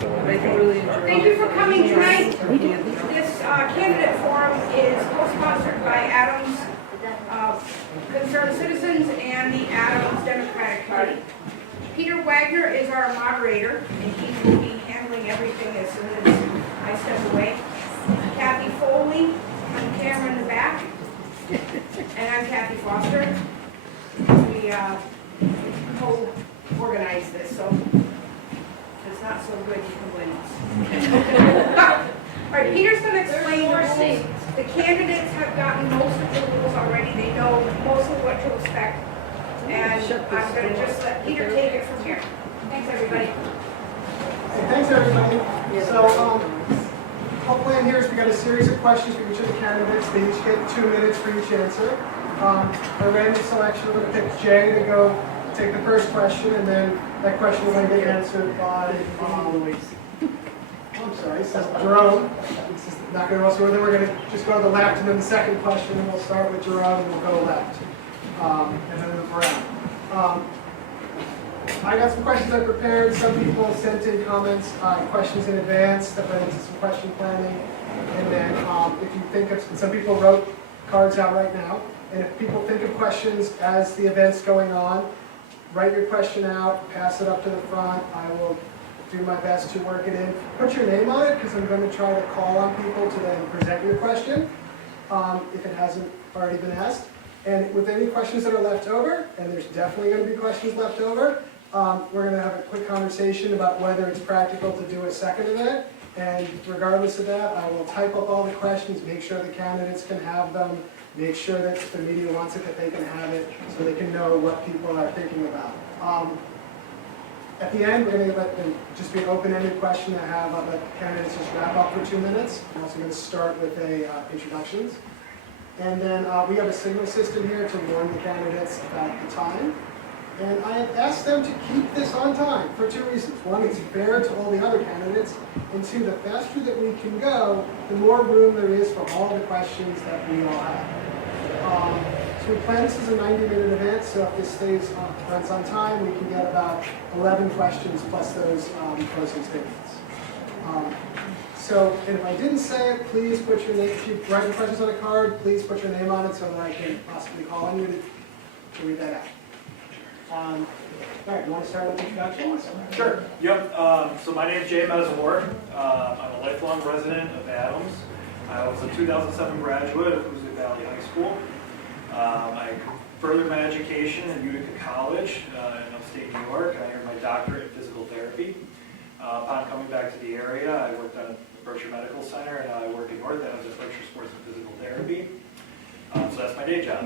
Thank you for coming tonight. This candidate forum is co-sponsored by Adams Concerned Citizens and the Adams Democratic Party. Peter Wagner is our moderator, and he will be handling everything as soon as I step away. Kathy Foley on camera in the back, and I'm Kathy Foster. We co-organize this, so if it's not so good, you can blame us. All right, Peter's going to explain the rules. The candidates have gotten most of the rules already. They know mostly what to expect. And I'm going to just let Peter take it from here. Thanks, everybody. Hey, thanks, everybody. So, our plan here is we got a series of questions for each of the candidates. They each get 2 minutes for each answer. A random selection, we're going to pick Jay to go take the first question, and then that question will then get answered by, I'm sorry, it says Jerome. This is not going to go, so then we're going to just go to the left, and then the second question, and we'll start with Jerome, and we'll go left. And then move around. I got some questions I prepared. Some people sent in comments, questions in advance that went into some question planning. And then if you think of, some people wrote cards out right now. And if people think of questions as the event's going on, write your question out, pass it up to the front. I will do my best to work it in. Put your name on it, because I'm going to try to call on people to then present your question, if it hasn't already been asked. And with any questions that are left over, and there's definitely going to be questions left over, we're going to have a quick conversation about whether it's practical to do a second event. And regardless of that, I will type up all the questions, make sure the candidates can have them, make sure that if the media wants it, that they can have it, so they can know what people are thinking about. At the end, we're going to let them just be an open-ended question to have, let the candidates just wrap up for 2 minutes. I'm also going to start with introductions. And then we have a signal system here to warn the candidates about the time. And I have asked them to keep this on time for 2 reasons. One, it's fair to all the other candidates. And two, the faster that we can go, the more room there is for all the questions that we all have. So we plan this as a 90-minute event, so if this runs on time, we can get about 11 questions plus those closing statements. So, and if I didn't say it, please put your name, if you write your questions on a card, please put your name on it so that I can possibly call on you to read that out. All right, you want to start with introductions? Sure. Yep. So my name is Jay Mesawar. I'm a lifelong resident of Adams. I was a 2007 graduate of Hoosick Valley High School. I furthered my education at Utica College in upstate New York. I earned my doctorate in physical therapy. Upon coming back to the area, I worked on Berkshire Medical Center, and I work in North Adams at Berkshire Sports and Physical Therapy. So that's my day job.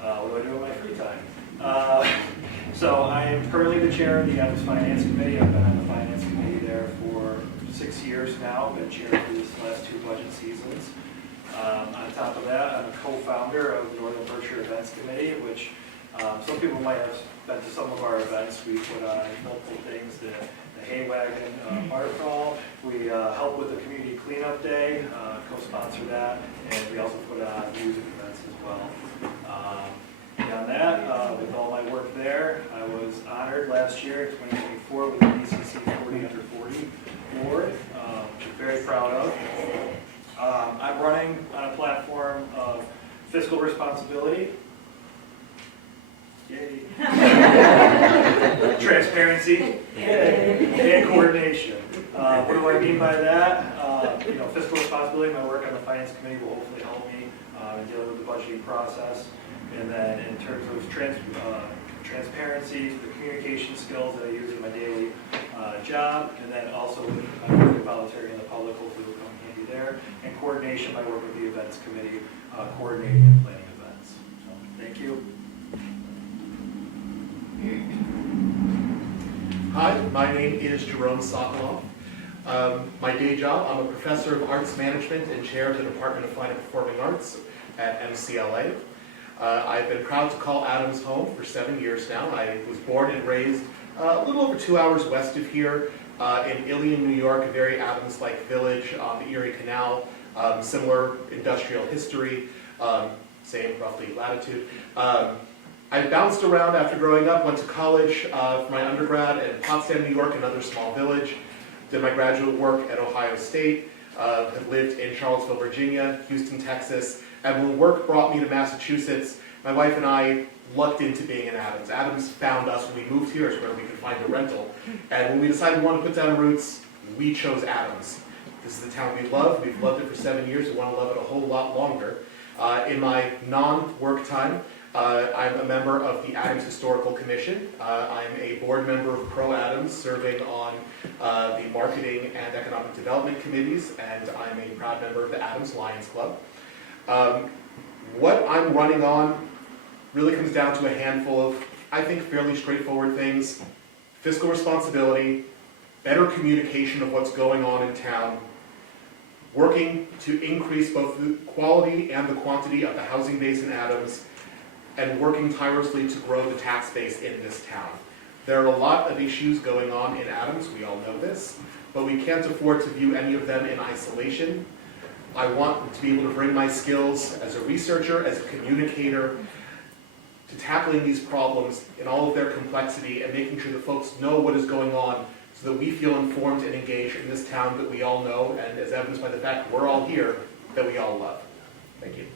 What do I do in my free time? So I am currently the chair of the Adams Finance Committee. I've been on the Finance Committee there for 6 years now. I've been chair for these last 2 budget seasons. On top of that, I'm a co-founder of the Northern Berkshire Events Committee, which some people might have been to some of our events. We put on multiple things, the Hay Wagon Art Crawl. We help with the Community Cleanup Day, co-sponsor that, and we also put on music events as well. Beyond that, with all my work there, I was honored last year in 2024 with the BCC 40 Under 40 Award, which I'm very proud of. I'm running on a platform of fiscal responsibility, yay, transparency, and coordination. What do I mean by that? Fiscal responsibility, my work on the Finance Committee will hopefully help me in dealing with the budgeting process. And then in terms of transparency, the communication skills that I use in my daily job, and then also with my work with volunteering in the public, hopefully will come handy there. And coordination, my work with the events committee, coordinating and planning events. So, thank you. Hi, my name is Jerome Sokoloff. My day job, I'm a professor of arts management and chair of the Department of Fine and Performing Arts at MCLA. I've been proud to call Adams home for 7 years now. I was born and raised a little over 2 hours west of here in Ilion, New York, a very Adams-like village on the Erie Canal, similar industrial history, same roughly latitude. I bounced around after growing up, went to college for my undergrad in Potsdam, New York, another small village. did my graduate work at Ohio State, have lived in Charlottesville, Virginia, Houston, Texas, and when work brought me to Massachusetts, my wife and I lucked into being in Adams. Adams found us when we moved here, is where we could find a rental. And when we decided we wanted to put down roots, we chose Adams. This is the town we love. We've loved it for 7 years. We want to love it a whole lot longer. In my non-work time, I'm a member of the Adams Historical Commission. I'm a board member of Pro Adams, serving on the marketing and economic development committees, and I'm a proud member of the Adams Lions Club. What I'm running on really comes down to a handful of, I think, fairly straightforward things: fiscal responsibility, better communication of what's going on in town, working to increase both the quality and the quantity of the housing base in Adams, and working tirelessly to grow the tax base in this town. There are a lot of issues going on in Adams, we all know this, but we can't afford to view any of them in isolation. I want to be able to bring my skills as a researcher, as a communicator, to tackling these problems in all of their complexity and making sure that folks know what is going on so that we feel informed and engaged in this town that we all know, and as evidenced by the fact we're all here, that we all love. Thank you.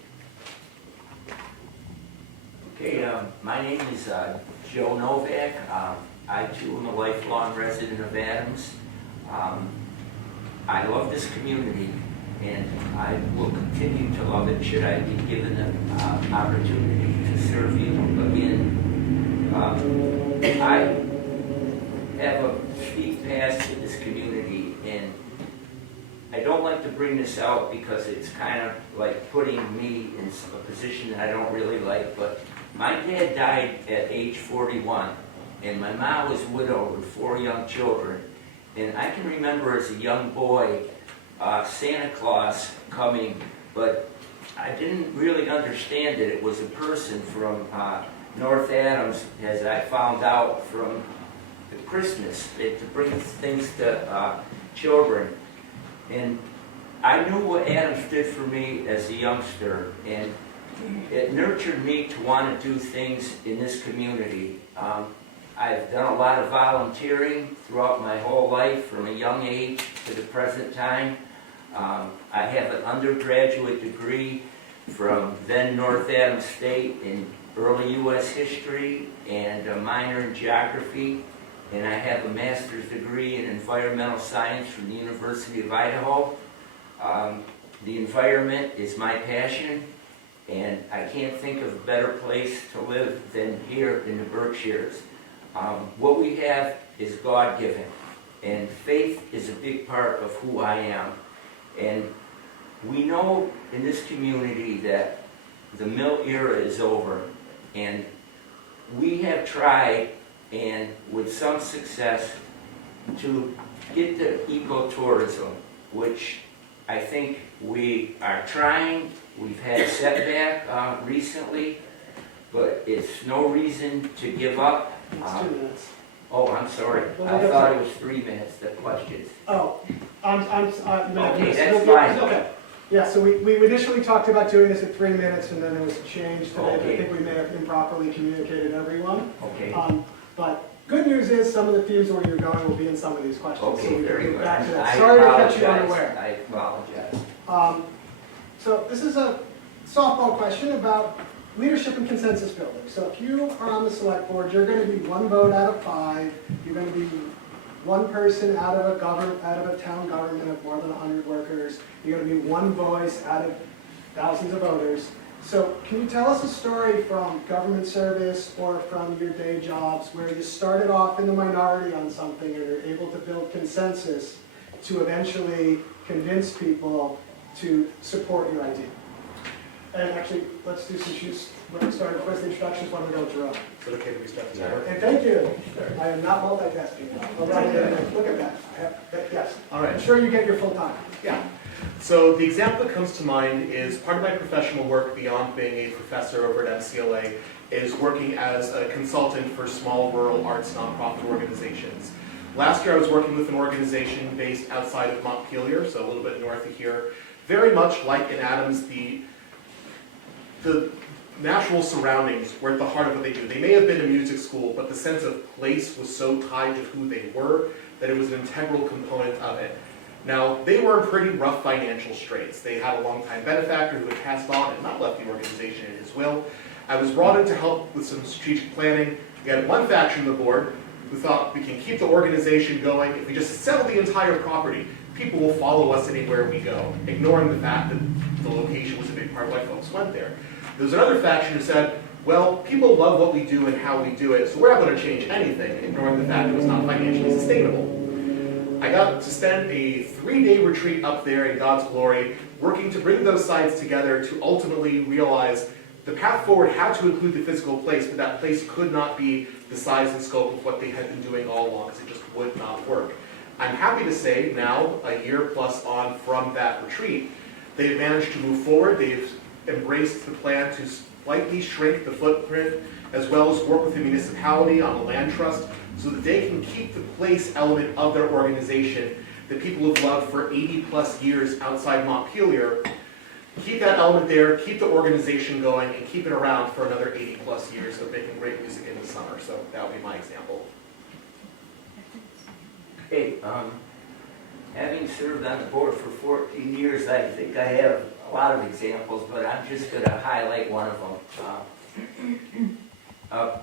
Okay, my name is Joe Novak. I too am a lifelong resident of Adams. I love this community, and I will continue to love it should I be given the opportunity to serve you again. I have a steep past with this community, and I don't like to bring this out because it's kind of like putting me in a position that I don't really like, but my dad died at age 41, and my mom was widowed with 4 young children. And I can remember as a young boy, Santa Claus coming, but I didn't really understand that it was a person from North Adams, as I found out from the Christmas, to bring things to children. And I knew what Adams did for me as a youngster, and it nurtured me to want to do things in this community. I've done a lot of volunteering throughout my whole life, from a young age to the present time. I have an undergraduate degree from then North Adams State in early U.S. history and a minor in geography. And I have a master's degree in environmental science from the University of Idaho. The environment is my passion, and I can't think of a better place to live than here in the Berkshires. What we have is God-given, and faith is a big part of who I am. And we know in this community that the mill era is over, and we have tried, and with some success, to get to ecotourism, which I think we are trying. We've had a setback recently, but it's no reason to give up. It's 2 minutes. Oh, I'm sorry. I thought it was 3 minutes, the questions. Oh, Okay, that's fine. Okay. Yeah, so we initially talked about doing this at 3 minutes, and then there was a change today. Okay. I think we may have improperly communicated everyone. Okay. But good news is some of the themes where you're going will be in some of these questions. So Okay, we very can good. get back to that. I Sorry to catch you apologize. unaware. I apologize. So this is a softball question about leadership and consensus building. So if you are on the select board, you're going to be 1 vote out of 5. You're going to be 1 person out of a town government of more than 100 workers. You're going to be 1 voice out of thousands of voters. So can you tell us a story from government service or from your day jobs where you started off in the minority on something and you're able to build consensus to eventually convince people to support your idea? And actually, let's do some shoots. We're going to start with the introductions. Why don't we go Jerome? Is it okay to restart the timer? And thank you. I am not multitasking. All right, look at that. Yes. All right. I'm sure you get your full time. Yeah. So the example that comes to mind is part of my professional work beyond being a professor over at MCLA is working as a consultant for small rural arts nonprofit organizations. Last year I was working with an organization based outside of Montpelier, so a little bit north of here. Very much like in Adams, the natural surroundings were at the heart of what they do. They may have been a music school, but the sense of place was so tied to who they were that it was an integral component of it. Now, they were in pretty rough financial straits. They had a longtime benefactor who had passed on and not left the organization in his will. I was brought in to help with some strategic planning. We had one faction of the board who thought we can keep the organization going. If we just sell the entire property, people will follow us anywhere we go, ignoring the fact that the location was a big part of why folks went there. There was another faction who said, well, people love what we do and how we do it, so we're not going to change anything, ignoring the fact it was not financially sustainable. I got to spend a 3-day retreat up there in God's glory, working to bring those sides together to ultimately realize the path forward had to include the physical place, but that place could not be the size and scope of what they had been doing all along, because it just would not work. I'm happy to say now, a year plus on from that retreat, they've managed to move forward. They've embraced the plan to slightly shrink the footprint, as well as work with the municipality on the land trust, so that they can keep the place element of their organization that people have loved for 80 plus years outside Montpelier. Keep that element there, keep the organization going, and keep it around for another 80 plus years of making great music in the summer. So that would be my example. Hey, having served on the board for 14 years, I think I have a lot of examples, but I'm just going to highlight one of them.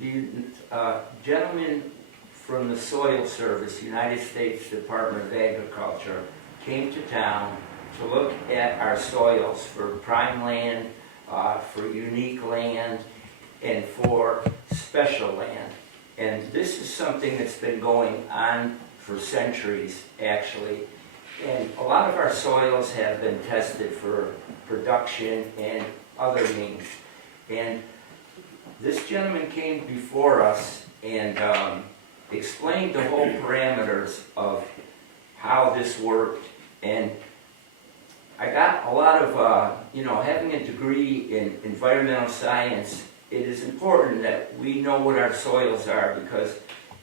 The gentleman from the Soil Service, United States Department of Agriculture, came to town to look at our soils for prime land, for unique land, and for special land. And this is something that's been going on for centuries, actually. And a lot of our soils have been tested for production and other means. And this gentleman came before us and explained the whole parameters of how this worked. And I got a lot of, having a degree in environmental science, it is important that we know what our soils are, because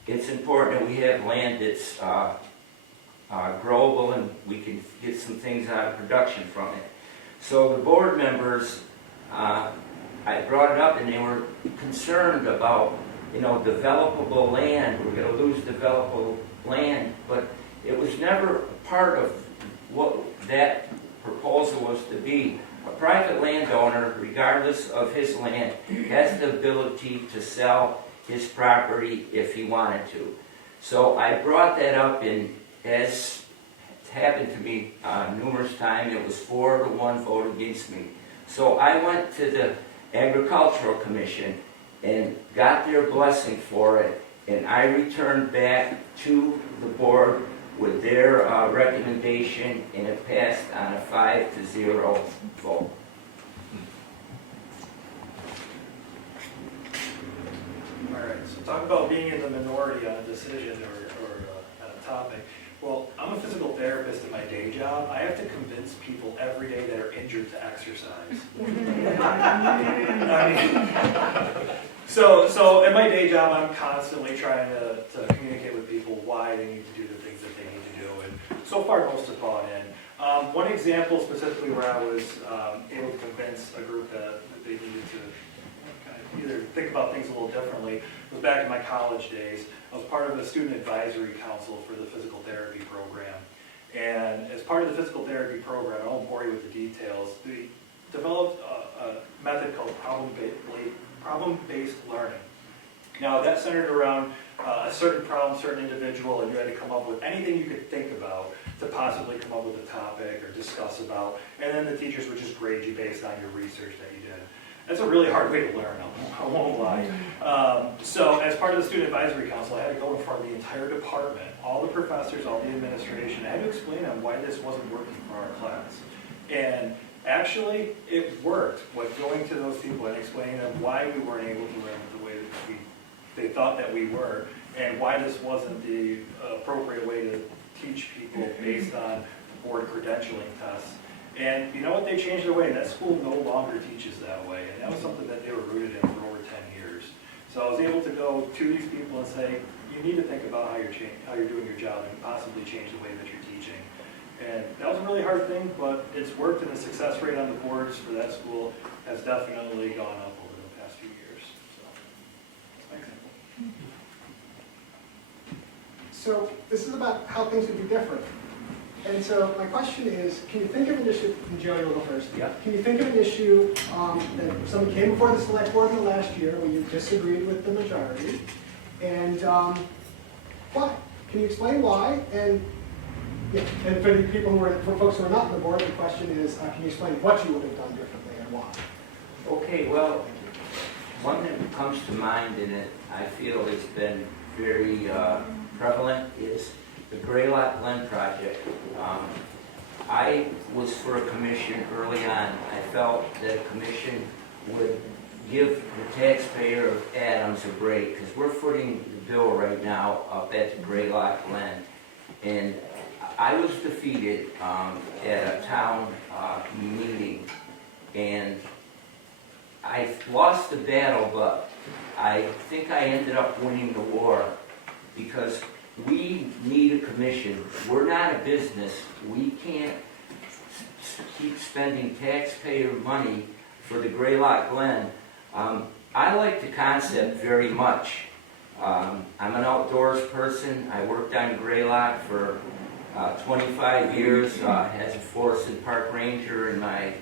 it's important that we have land that's growable and we can get some things out of production from it. So the board members, I brought it up and they were concerned about, developable land. We're going to lose developable land, but it was never part of what that proposal was to be. A private landowner, regardless of his land, has the ability to sell his property if he wanted to. So I brought that up, and as happened to me numerous times, it was 4-1 vote against me. So I went to the Agricultural Commission and got their blessing for it, and I returned back to the board with their recommendation, and it passed on a 5-0 vote. All right, so talk about being in the minority on a decision or on a topic. Well, I'm a physical therapist in my day job. I have to convince people every day that are injured to exercise. So in my day job, I'm constantly trying to communicate with people why they need to do the things that they need to do, and so far most have bought in. One example specifically where I was able to convince a group that they needed to kind of either think about things a little differently was back in my college days. I was part of the student advisory council for the physical therapy program, and as part of the physical therapy program, I won't bore you with the details, they developed a method called problem-based learning. Now that centered around a certain problem, certain individual, and you had to come up with anything you could think about to possibly come up with a topic or discuss about, and then the teachers would just grade you based on your research that you did. That's a really hard way to learn, I won't lie. So as part of the Student Advisory Council, I had to go in front of the entire department, all the professors, all the administration. I had to explain to them why this wasn't working for our class. And actually, it worked with going to those people and explaining to them why we weren't able to learn the way that they thought that we were, and why this wasn't the appropriate way to teach people based on board credentialing tests. And you know what? They changed their way. That school no longer teaches that way, and that was something that they were rooted in for over 10 years. So I was able to go to these people and say, you need to think about how you're doing your job and possibly change the way that you're teaching. And that was a really hard thing, but it's worked, and the success rate on the boards for that school has definitely gone up over the past few years. So, that's my example. So this is about how things would be different. And so my question is, can you think of an issue, and Joe, you'll go first. Yeah. Can you think of an issue that somebody came before the select board in the last year where you disagreed with the majority? And why? Can you explain why? And yeah, and for the people who are, for folks who are not on the board, the question is, can you explain what you would have done differently and why? Okay, well, one that comes to mind and it I feel has been very prevalent is the Greylock Glen project. I was for a commission early on. I felt that a commission would give the taxpayer of Adams a break, because we're footing the bill right now up at the Greylock Glen. And I was defeated at a town meeting, and I lost the battle, but I think I ended up winning the war, because we need a commission. We're not a business. We can't keep spending taxpayer money for the Greylock Glen. I like the concept very much. I'm an outdoors person. I worked on Greylock for 25 years as a forest and park ranger in my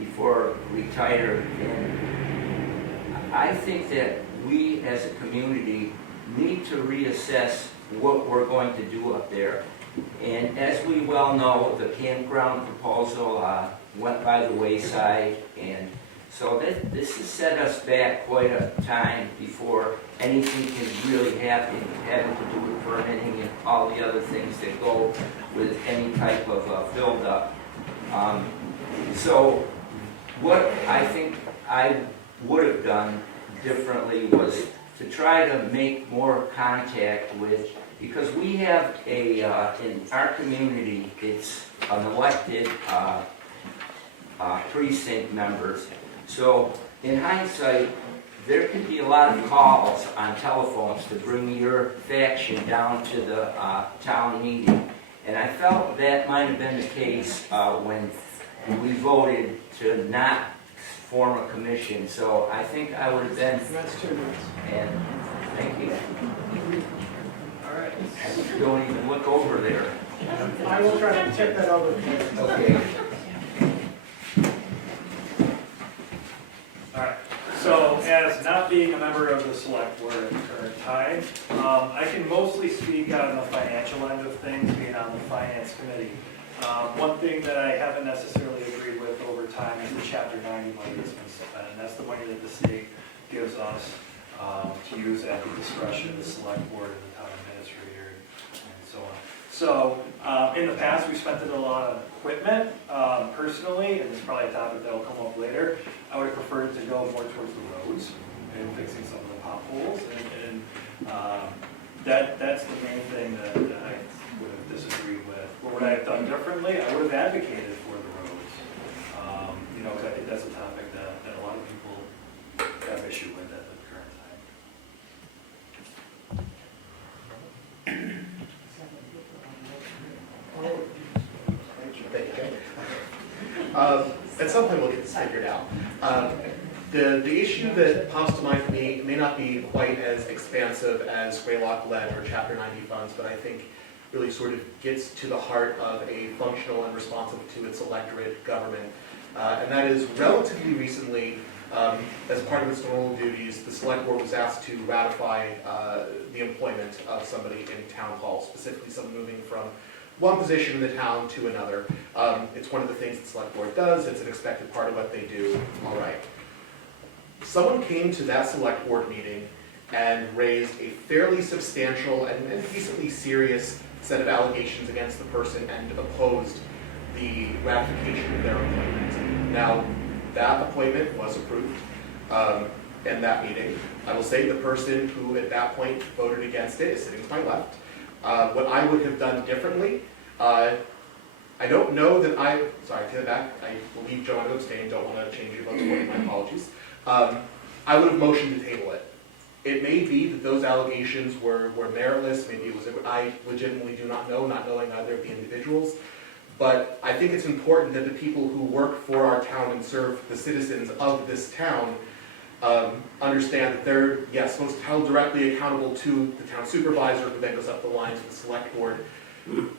before retired. And I think that we as a community need to reassess what we're going to do up there. And as we well know, the campground proposal went by the wayside, and so this has set us back quite a time before anything can really happen, having to do with permitting and all the other things that go with any type of build-up. So what I think I would have done differently was to try to make more contact with, because we have a, in our community, it's an elected precinct members. So in hindsight, there could be a lot of calls on telephones to bring your faction down to the town meeting. And I felt that might have been the case when we voted to not form a commission. So I think I would have been, That's 2 minutes. and thank you. All right. Don't even look over there. I will try to tip that over. Okay. All right. So, as not being a member of the select board at the current time, I can mostly speak on the financial end of things, being on the finance committee. One thing that I haven't necessarily agreed with over time is the Chapter 90 money that's been spent, and that's the money that the state gives us to use at the discretion of the select board and the town administrator and so on. So, in the past, we spent it a lot on equipment. Personally, and it's probably a topic that'll come up later, I would have preferred to go more towards the roads and fixing some of the potholes, and that's the main thing that I would have disagreed with. What would I have done differently? I would have advocated for the roads. You know, 'cause I think that's a topic that a lot of people have issue with at the current time. At some point we'll get this figured out. The issue that pops to mind for me may not be quite as expansive as Greylock Glen or Chapter 90 funds, but I think really sort of gets to the heart of a functional and responsive to its electorate government. And that is relatively recently, as part of its normal duties, the select board was asked to ratify the employment of somebody in town hall, specifically someone moving from one position in the town to another. It's one of the things the select board does. It's an expected part of what they do. All right. Someone came to that select board meeting and raised a fairly substantial and decently serious set of allegations against the person and opposed the ratification of their appointment. Now, that appointment was approved in that meeting. I will say the person who at that point voted against it is sitting to my left. What I would have done differently, I don't know that sorry, take that back. I believe Joe wanted to abstain, don't want to change your vote to voting, my apologies. I would have motioned to table it. It may be that those allegations were meritless, maybe it was, I legitimately do not know, not knowing either of the individuals, But I think it's important that the people who work for our town and serve the citizens of this town understand that they're, yes, most held directly accountable to the town supervisor, who then goes up the line to the select board.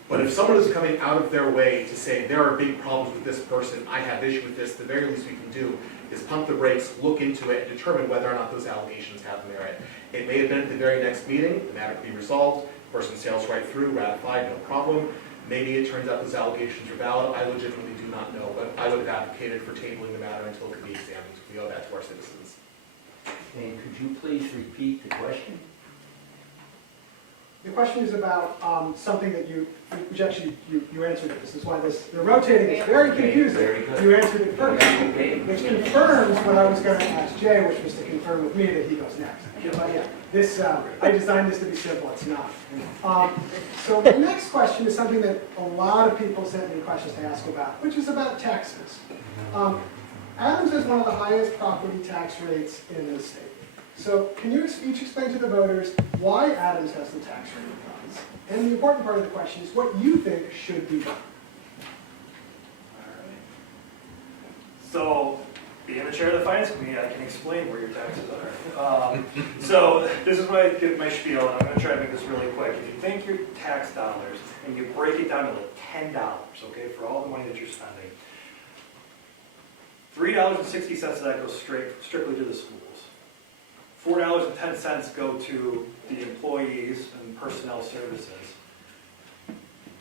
But if someone is coming out of their way to say, there are big problems with this person, I have issue with this, the very least we can do is pump the brakes, look into it, and determine whether or not those allegations have merit. It may have been at the very next meeting, the matter could be resolved, person sails right through, ratified, no problem. Maybe it turns out those allegations are valid, I legitimately do not know, but I would have advocated for tabling the matter until it could be examined. We owe that to our citizens. And could you please repeat the question? The question is about something that which actually you answered it. This is why they're rotating. It's very confusing. Very good. You answered it first, Okay. which confirms what I was going to ask Jay, which was to confirm with me that he goes next. But yeah, this I designed this to be simple. It's not. So the next question is something that a lot of people sent me questions to ask about, which is about taxes. Adams has one of the highest property tax rates in the state. So can you each explain to the voters why Adams has the tax rate it does? And the important part of the question is what you think should be done. Alright. So, being the chair of the finance committee, I can explain where your taxes are. So, this is where I give my spiel, and I'm going to try to make this really quick. If you think your tax dollars, and you break it down to like $10, okay, for all the money that you're spending, $3.60 of that goes strictly to the schools. $4.10 go to the employees and personnel services.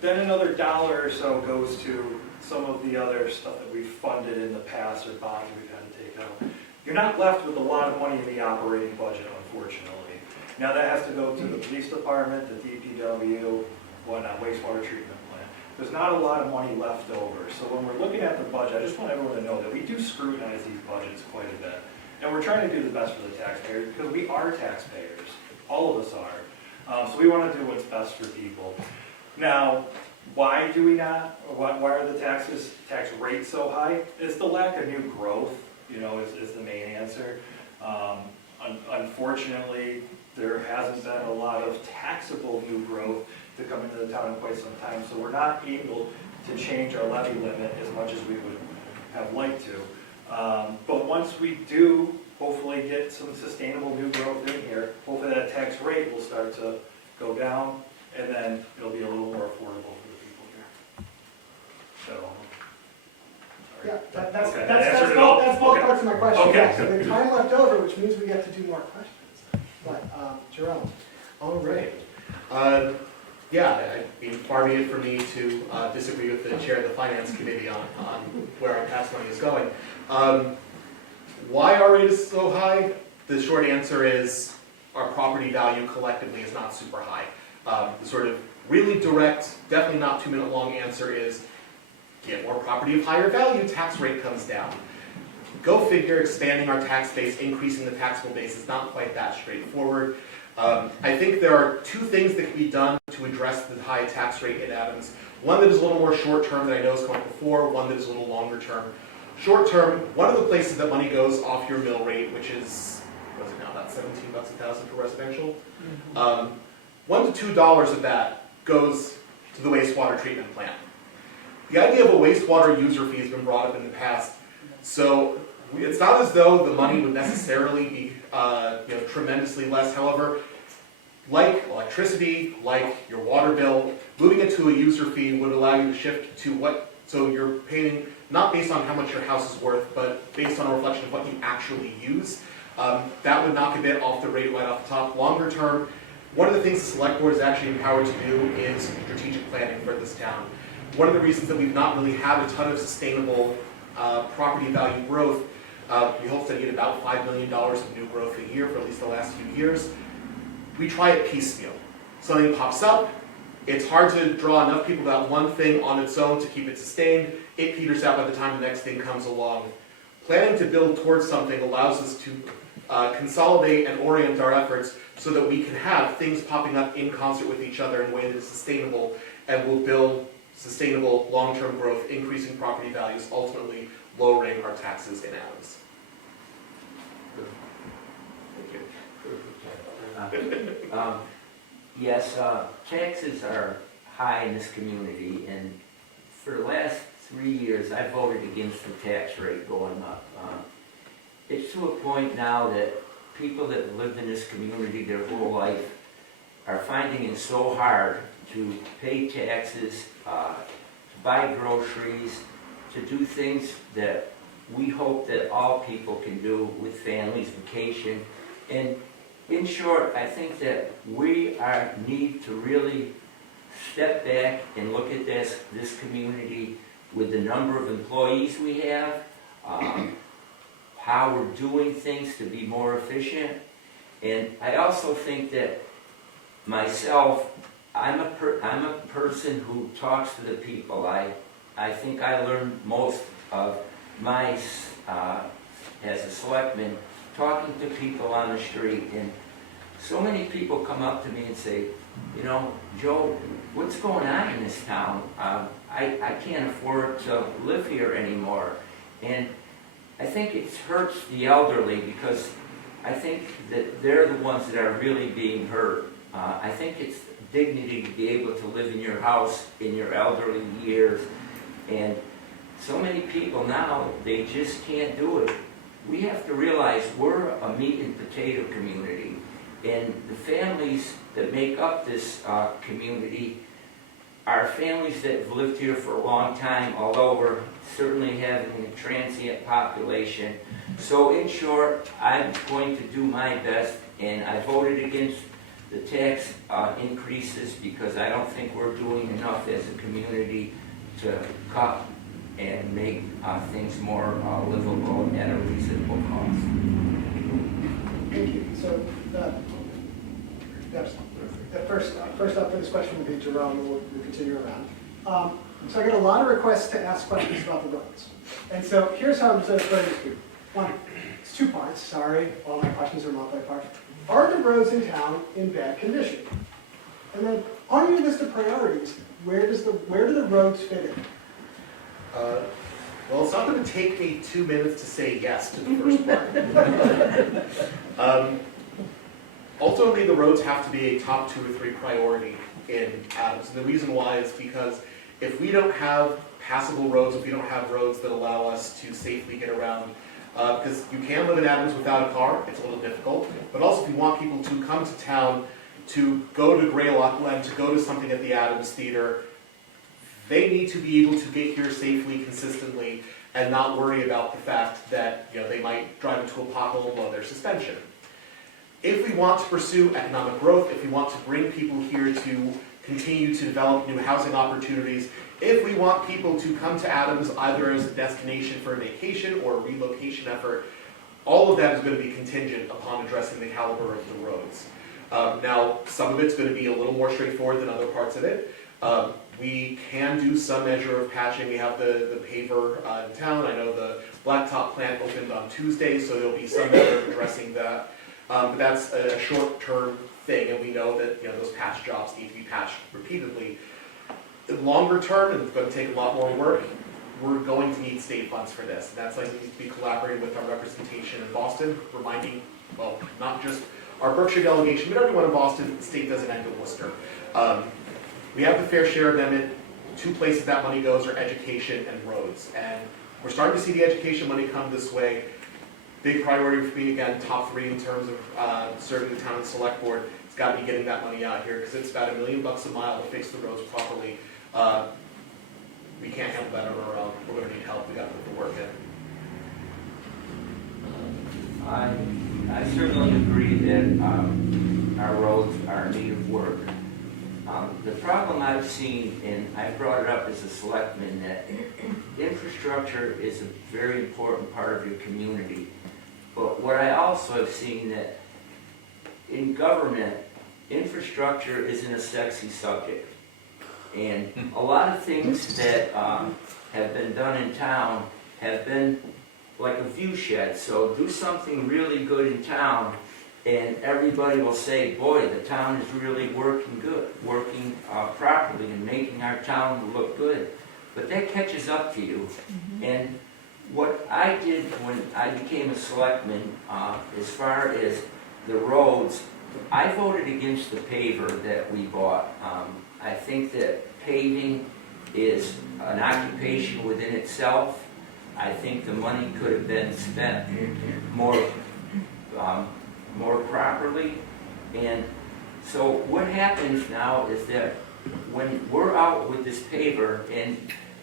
Then another dollar or so goes to some of the other stuff that we've funded in the past or bonds we've had to take out. You're not left with a lot of money in the operating budget, unfortunately. Now that has to go to the police department, the DPW, whatnot, wastewater treatment plant. There's not a lot of money left over. So when we're looking at the budget, I just want everyone to know that we do scrutinize these budgets quite a bit. And we're trying to do the best for the taxpayers because we are taxpayers. All of us are. So we want to do what's best for people. Now, why do we not? Why are the tax rates so high? It's the lack of new growth, is the main answer. Unfortunately, there hasn't been a lot of taxable new growth to come into the town in quite some time. So we're not able to change our levy limit as much as we would have liked to. But once we do hopefully get some sustainable new growth in here, hopefully that tax rate will start to go down, and then it'll be a little more affordable for the people here. So, sorry. Yeah, that's answered it all? both Okay. parts of my question. Okay. Yeah, so there's time left over, which means we get to do more questions. But Jerome. All right. I mean, far be it for me to disagree with the chair of the finance committee on where our tax money is going. Why our rate is so high? The short answer is our property value collectively is not super high. The sort of really direct, definitely not 2-minute long answer is get more property of higher value, tax rate comes down. Go figure, expanding our tax base, increasing the taxable base is not quite that straightforward. I think there are two things that can be done to address the high tax rate in Adams. One that is a little more short-term that I know has come up before, one that is a little longer-term. Short-term, one of the places that money goes off your mill rate, which is, what is it now, about $17 a thousand for residential? $1 to $2 of that goes to the wastewater treatment plant. The idea of a wastewater user fee has been brought up in the past, so it's not as though the money would necessarily be tremendously less. However, like electricity, like your water bill, moving it to a user fee would allow you to shift to so you're paying not based on how much your house is worth, but based on a reflection of what you actually use. That would knock a bit off the rate right off the top. Longer term, one of the things the select board is actually empowered to do is strategic planning for this town. One of the reasons that we've not really had a ton of sustainable property value growth, we hope to get about $5 million of new growth a year for at least the last few years. We try it piecemeal. Something pops up, it's hard to draw enough people to that one thing on its own to keep it sustained. It peters out by the time the next thing comes along. Planning to build towards something allows us to consolidate and orient our efforts so that we can have things popping up in concert with each other in a way that is sustainable and will build sustainable long-term growth, increasing property values, ultimately lowering our taxes in Adams. Yes, taxes are high in this community, and for the last 3 years, I voted against the tax rate going up. It's to a point now that people that have lived in this community their whole life are finding it so hard to pay taxes, to buy groceries, to do things that we hope that all people can do with families, vacation. And in short, I think that we need to really step back and look at this community with the number of employees we have, how we're doing things to be more efficient. And I also think that myself, I'm a person who talks to the people. I think I learned most of my, as a selectman, talking to people on the street. And so many people come up to me and say, you know, Joe, what's going on in this town? I can't afford to live here anymore. And I think it hurts the elderly because I think that they're the ones that are really being hurt. I think it's dignity to be able to live in your house in your elderly years. And so many people now, they just can't do it. We have to realize we're a meat and potato community. And the families that make up this community are families that have lived here for a long time, although we're certainly having a transient population. So in short, I'm going to do my best, and I voted against the tax increases because I don't think we're doing enough as a community to cut and make things more livable at a reasonable cost. Thank you. So, first up for this question will be Jerome, and we'll continue around. So I get a lot of requests to ask questions about the roads. And so here's how I'm going to put it to you. One, it's two parts, sorry, all my questions are multi-part. Are the roads in town in bad condition? And then on your list of priorities, where do the roads fit in? Well, it's not going to take me 2 minutes to say yes to the first part. Ultimately, the roads have to be a top 2 or 3 priority in Adams. And the reason why is because if we don't have passable roads, if we don't have roads that allow us to safely get around, because you can live in Adams without a car, it's a little difficult, but also if you want people to come to town, to go to Greylock Glen, to go to something at the Adams Theater, they need to be able to get here safely, consistently, and not worry about the fact that they might drive into a pothole and blow their suspension. If we want to pursue economic growth, if we want to bring people here to continue to develop new housing opportunities, if we want people to come to Adams either as a destination for a vacation or a relocation effort, all of that is going to be contingent upon addressing the caliber of the roads. Now, some of it's going to be a little more straightforward than other parts of it. We can do some measure of patching. We have the paver in town. I know the blacktop plant opened on Tuesday, so there'll be some measure of addressing that. But that's a short-term thing, and we know that those patch jobs need to be patched repeatedly. In longer term, and it's going to take a lot more work, we're going to need state funds for this. And that's like we need to be collaborating with our representation in Boston, reminding, well, not just our Berkshire delegation, but everyone in Boston, the state doesn't end in Worcester. We have the fair share amendment. 2 places that money goes are education and roads. And we're starting to see the education money come this way. Big priority for me, again, top 3 in terms of serving the town and select board. It's got to be getting that money out here because it's about $1 million a mile to fix the roads properly. We can't handle that on our own. We're going to need help. We got to put the work in. I certainly agree that our roads are in need of work. The problem I've seen, and I brought it up as a selectman, that infrastructure is a very important part of your community. But what I also have seen that in government, infrastructure isn't a sexy subject. And a lot of things that have been done in town have been like a view shed. So do something really good in town, and everybody will say, boy, the town is really working good, working properly and making our town look good. But that catches up to you. And what I did when I became a selectman, as far as the roads, I voted against the paver that we bought. I think that paving is an occupation within itself. I think the money could have been spent more, more properly. And so what happens now is that when we're out with this paver, and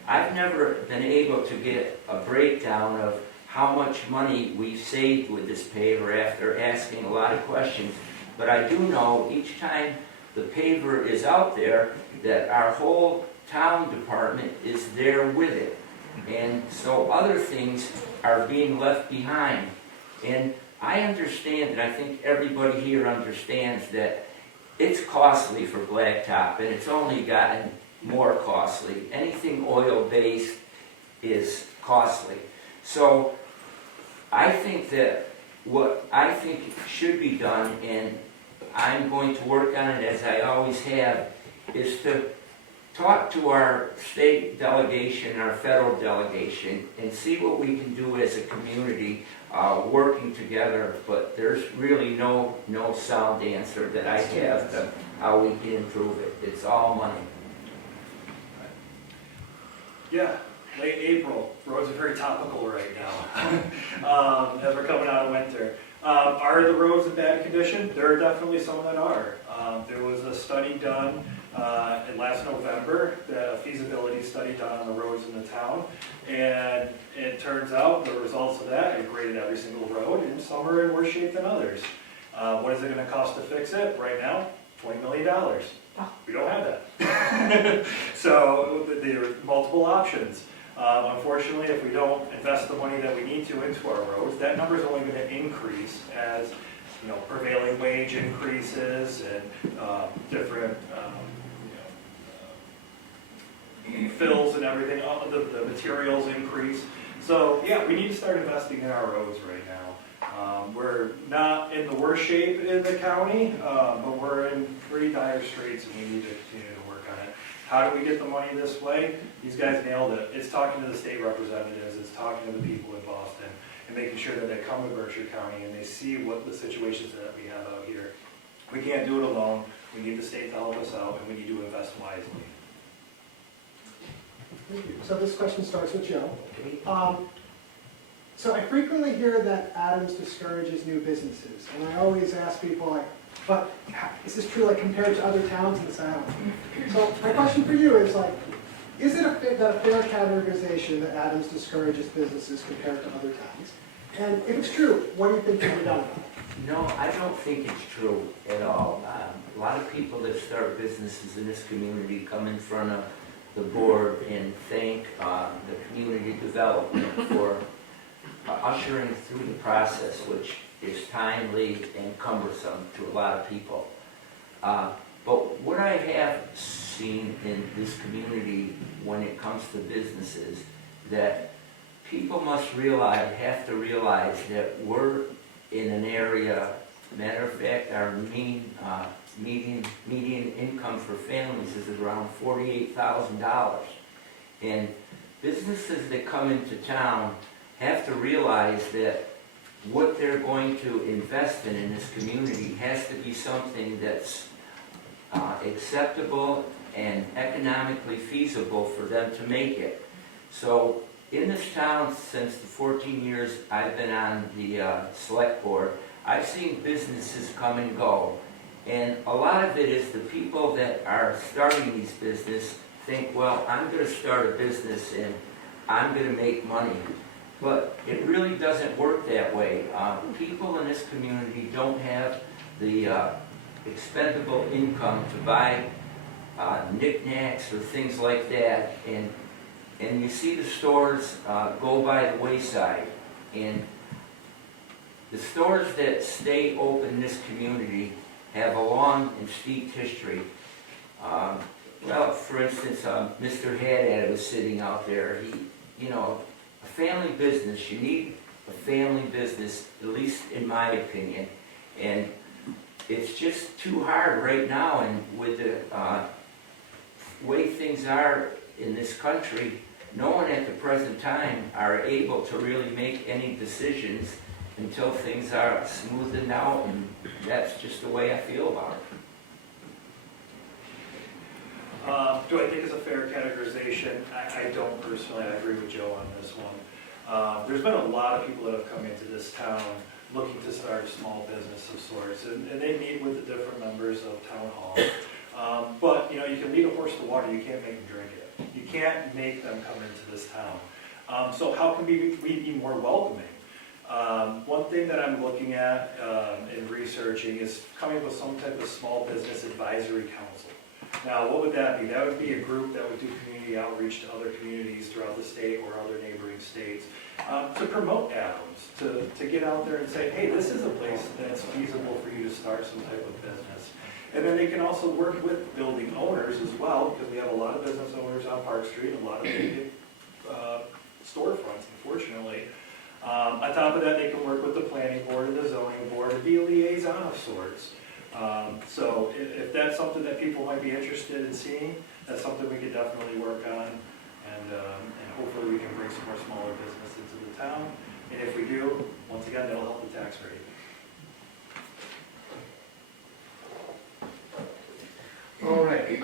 I've never been able to get a breakdown of how much money we've saved with this paver after asking a lot of questions, but I do know each time the paver is out there that our whole town department is there with it. And so other things are being left behind. And I understand, and I think everybody here understands, that it's costly for blacktop, and it's only gotten more costly. Anything oil-based is costly. So I think that what I think should be done, and I'm going to work on it as I always have, is to talk to our state delegation, our federal delegation, and see what we can do as a community working together. But there's really no sound answer that I have to how we can improve it. It's all money. Yeah, late April, roads are very topical right now, as we're coming out of winter. Are the roads in bad condition? There are definitely some that are. There was a study done last November, a feasibility study done on the roads in the town, and it turns out the results of that, it graded every single road, and some are in worse shape than others. What is it going to cost to fix it? Right now, $20 million. We don't have that. So there are multiple options. Unfortunately, if we don't invest the money that we need to into our roads, that number is only going to increase as prevailing wage increases and different fills and everything, all the materials increase. So yeah, we need to start investing in our roads right now. We're not in the worst shape in the county, but we're in pretty dire straits, and we need to continue to work on it. How do we get the money this way? These guys nailed it. It's talking to the state representatives, it's talking to the people in Boston, and making sure that they come to Berkshire County and they see what the situations that we have out here. We can't do it alone. We need the state to help us out, and we need to invest wisely. Thank you. So this question starts with Joe. So I frequently hear that Adams discourages new businesses, and I always ask people, like, but is this true, like, compared to other towns in the South? So my question for you is, like, is it a fair categorization that Adams discourages businesses compared to other towns? And if it's true, what do you think can be done about it? No, I don't think it's true at all. A lot of people that start businesses in this community come in front of the board and thank the community development for ushering through the process, which is timely and cumbersome to a lot of people. But what I have seen in this community when it comes to businesses, that people must have to realize that we're in an area, matter of fact, our median income for families is around $48,000. And businesses that come into town have to realize that what they're going to invest in this community has to be something that's acceptable and economically feasible for them to make it. So in this town, since the 14 years I've been on the select board, I've seen businesses come and go. And a lot of it is the people that are starting these businesses think, well, I'm going to start a business and I'm going to make money. But it really doesn't work that way. People in this community don't have the expendable income to buy knickknacks or things like that. And you see the stores go by the wayside. And the stores that stay open in this community have a long and steep history. Well, for instance, Mr. Haddad was sitting out there. A family business, you need a family business, at least in my opinion. And it's just too hard right now, and with the way things are in this country, no one at the present time are able to really make any decisions until things are smoothened out, and that's just the way I feel about it. Do I think it's a fair categorization? I don't personally. I agree with Joe on this one. There's been a lot of people that have come into this town looking to start a small business of sorts, and they meet with the different members of town hall. But you know, you can lead a horse to water, you can't make them drink it. You can't make them come into this town. So how can we be more welcoming? One thing that I'm looking at in researching is coming up with some type of small business advisory council. Now, what would that be? That would be a group that would do community outreach to other communities throughout the state or other neighboring states to promote Adams, to get out there and say, hey, this is a place that's feasible for you to start some type of business. And then they can also work with building owners as well, because we have a lot of business owners on Park Street, a lot of big storefronts, unfortunately. On top of that, they can work with the planning board and the zoning board and be a liaison of sorts. So if that's something that people might be interested in seeing, that's something we could definitely work on, and hopefully we can bring some more smaller business into the town. And if we do, once again, that'll help the tax rate. All right.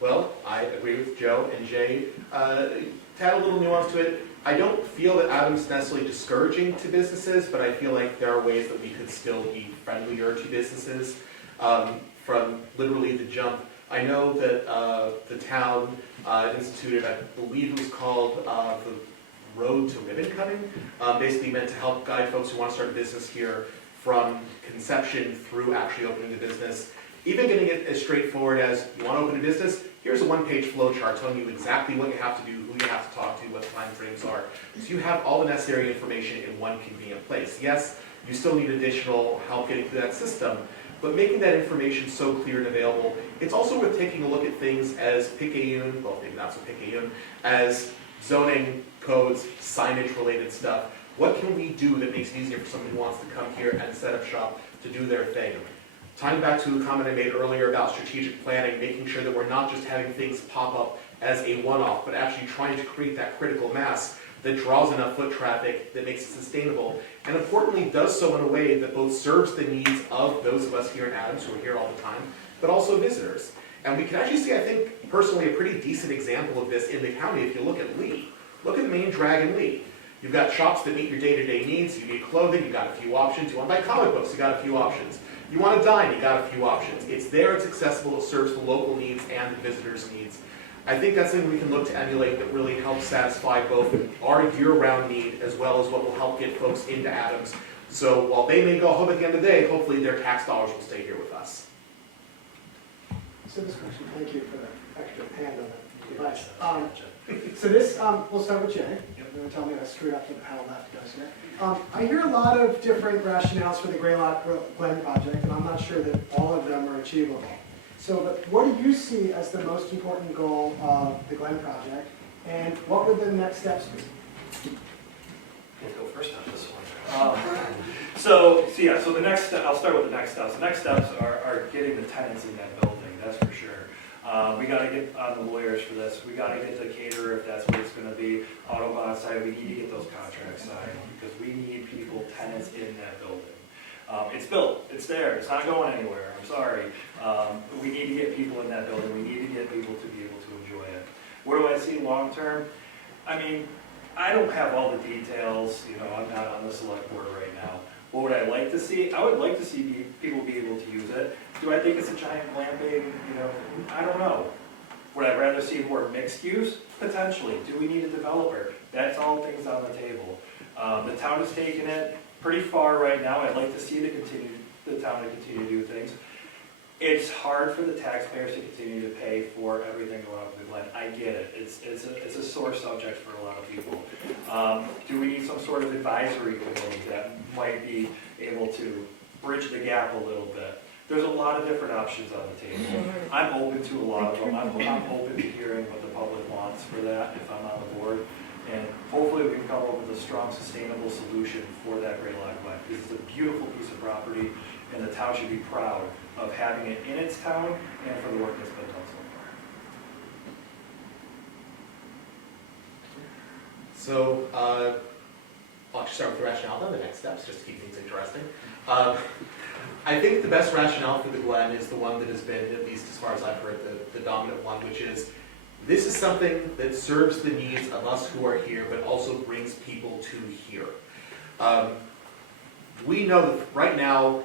Well, I agree with Joe and Jay. To add a little nuance to it, I don't feel that Adam's necessarily discouraging to businesses, but I feel like there are ways that we could still be friendlier to businesses. From literally the jump, I know that the town instituted, I believe it was called the Road to Ribbon Cutting, basically meant to help guide folks who want to start a business here from conception through actually opening the business. Even getting it as straightforward as, you want to open a business, here's a one-page flow chart telling you exactly what you have to do, who you have to talk to, what the time frames are. So you have all the necessary information in one convenient place. Yes, you still need additional help getting through that system, but making that information so clear and available, it's also worth taking a look at things as picayune, well maybe not so picayune, as zoning, codes, signage-related stuff. What can we do that makes it easier for someone who wants to come here and set up shop to do their thing? Tying back to the comment I made earlier about strategic planning, making sure that we're not just having things pop up as a one-off, but actually trying to create that critical mass that draws enough foot traffic that makes it sustainable, and importantly does so in a way that both serves the needs of those of us here in Adams who are here all the time, but also visitors. And we can actually see, I think, personally, a pretty decent example of this in the county if you look at Lee. Look at the main drag in Lee. You've got shops that meet your day-to-day needs. You need clothing, you've got a few options. You want to buy comic books, you got a few options. You want to dine, you got a few options. It's there, it's accessible, it serves the local needs and the visitors' needs. I think that's something we can look to emulate that really helps satisfy both our year-round need as well as what will help get folks into Adams. So while they may go home at the end of the day, hopefully their tax dollars will stay here with us. So this question, thank you for the extra hand on the device. So this, we'll start with Jay. You're going to tell me I screwed up with how left goes here. I hear a lot of different rationales for the Greylock Glen project, and I'm not sure that all of them are achievable. So, but what do you see as the most important goal of the Glen project, and what would the next steps be? I'll go first on this one. So the next step, I'll start with the next steps. The next steps are getting the tenants in that building, that's for sure. We got to get on the lawyers for this. We got to get the caterer if that's what it's going to be. Autobahn side, we need to get those contracts signed because we need people, tenants in that building. It's built, it's there, it's not going anywhere, I'm sorry. We need to get people in that building. We need to get people to be able to enjoy it. What do I see long term? I mean, I don't have all the details, you know, I'm not on the select board right now. What would I like to see? I would like to see people be able to use it. Do I think it's a giant glamping? You know, I don't know. Would I rather see more mixed use? Potentially. Do we need a developer? That's all things on the table. The town has taken it pretty far right now. I'd like to see the town to continue to do things. It's hard for the taxpayers to continue to pay for everything going up in the Glen. I get it. It's a sore subject for a lot of people. Do we need some sort of advisory committee that might be able to bridge the gap a little bit? There's a lot of different options on the table. I'm open to a lot of them. I'm open to hearing what the public wants for that if I'm on the board. And hopefully we can come up with a strong, sustainable solution for that Greylock Glen. This is a beautiful piece of property, and the town should be proud of having it in its town and for the work that's been done so far. So, I'll actually start with the rationale then, the next steps, just to keep things interesting. I think the best rationale for the Glen is the one that has been, at least as far as I've heard, the dominant one, which is this is something that serves the needs of us who are here, but also brings people to here. We know that right now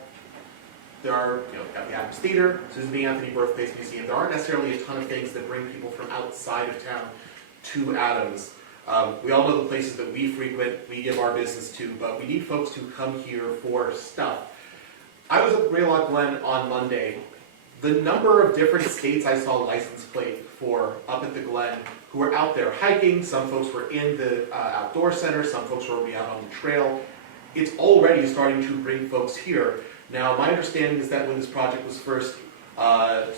there are, got the Adams Theater, Susan B. Anthony Birthplace Museum. There aren't necessarily a ton of things that bring people from outside of town to Adams. We all know the places that we frequent, we give our business to, but we need folks to come here for stuff. I was at the Greylock Glen on Monday. The number of different states I saw license plate for up at the Glen who were out there hiking, some folks were in the outdoor center, some folks were already out on the trail. It's already starting to bring folks here. Now, my understanding is that when this project was first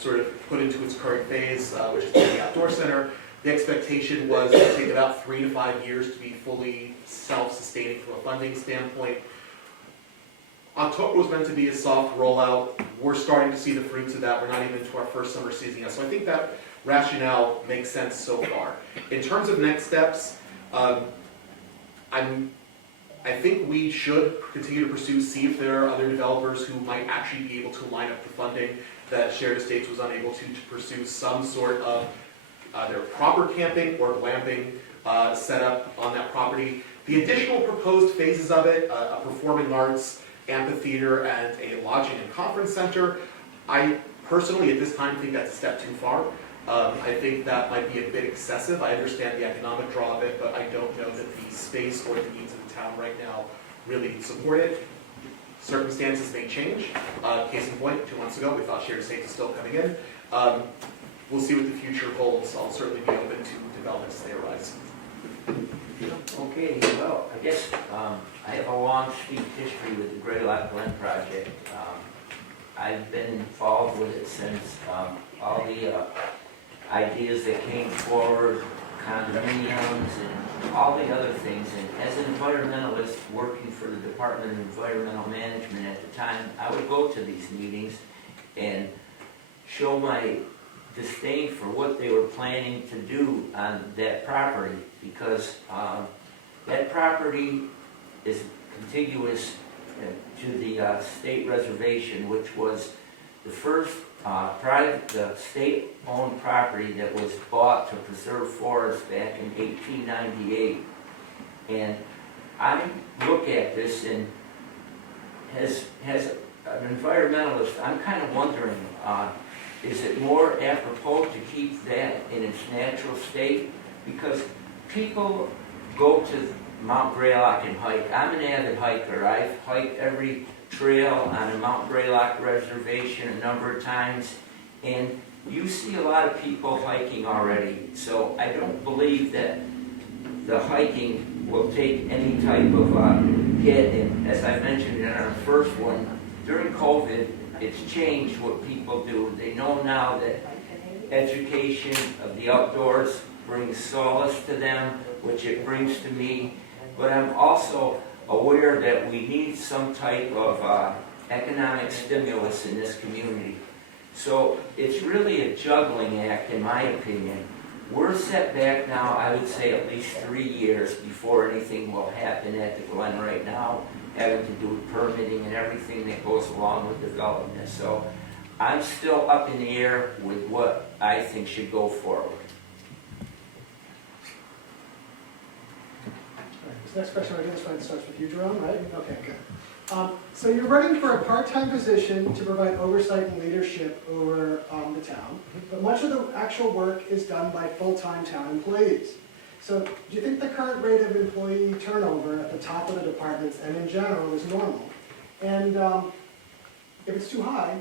sort of put into its current phase, which is the outdoor center, the expectation was to take about 3 to 5 years to be fully self-sustaining from a funding standpoint. October was meant to be a soft rollout. We're starting to see the fruits of that. We're not even into our first summer season yet. So I think that rationale makes sense so far. In terms of next steps, I think we should continue to pursue, see if there are other developers who might actually be able to line up the funding that Shared Estates was unable to pursue some sort of either proper camping or glamping setup on that property. The additional proposed phases of it, a performing arts amphitheater and a lodging and conference center, I personally at this time think that's a step too far. I think that might be a bit excessive. I understand the economic draw of it, but I don't know that the space or the needs of the town right now really support it. Circumstances may change. Case in point, 2 months ago we thought Shared Estates is still coming in. We'll see what the future holds. I'll certainly be open to developments as they arise. Okay, well, I guess I have a long, steep history with the Greylock Glen project. I've been involved with it since all the ideas that came forward, condominiums and all the other things. And as an environmentalist working for the Department of Environmental Management at the time, I would go to these meetings and show my disdain for what they were planning to do on that property, because that property is contiguous to the state reservation, which was the first state-owned property that was bought to preserve forests back in 1898. And I look at this, and as an environmentalist, I'm kind of wondering, is it more apropos to keep that in its natural state? Because people go to Mount Greylock and hike. I'm an avid hiker. I've hiked every trail on the Mount Greylock reservation a number of times, and you see a lot of people hiking already. So I don't believe that the hiking will take any type of hit. And as I mentioned in our first one, during COVID, it's changed what people do. They know now that education of the outdoors brings solace to them, which it brings to me. But I'm also aware that we need some type of economic stimulus in this community. So it's really a juggling act, in my opinion. We're set back now, I would say, at least 3 years before anything will happen at the Glen right now, having to do with permitting and everything that goes along with development. So I'm still up in the air with what I think should go forward. This next question, I guess, starts with you, Jerome, right? Okay, good. So you're running for a part-time position to provide oversight and leadership over the town, but much of the actual work is done by full-time town employees. So do you think the current rate of employee turnover at the top of the departments and in general is normal? And if it's too high,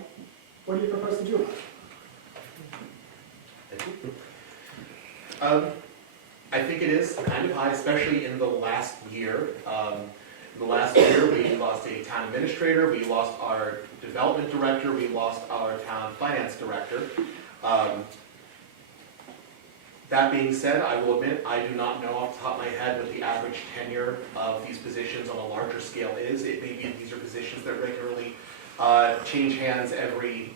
what do you propose to do about it? I think it is kind of high, especially in the last year. In the last year, we lost a town administrator, we lost our development director, we lost our town finance director. That being said, I will admit, I do not know off the top of my head what the average tenure of these positions on a larger scale is. It may be that these are positions that regularly change hands every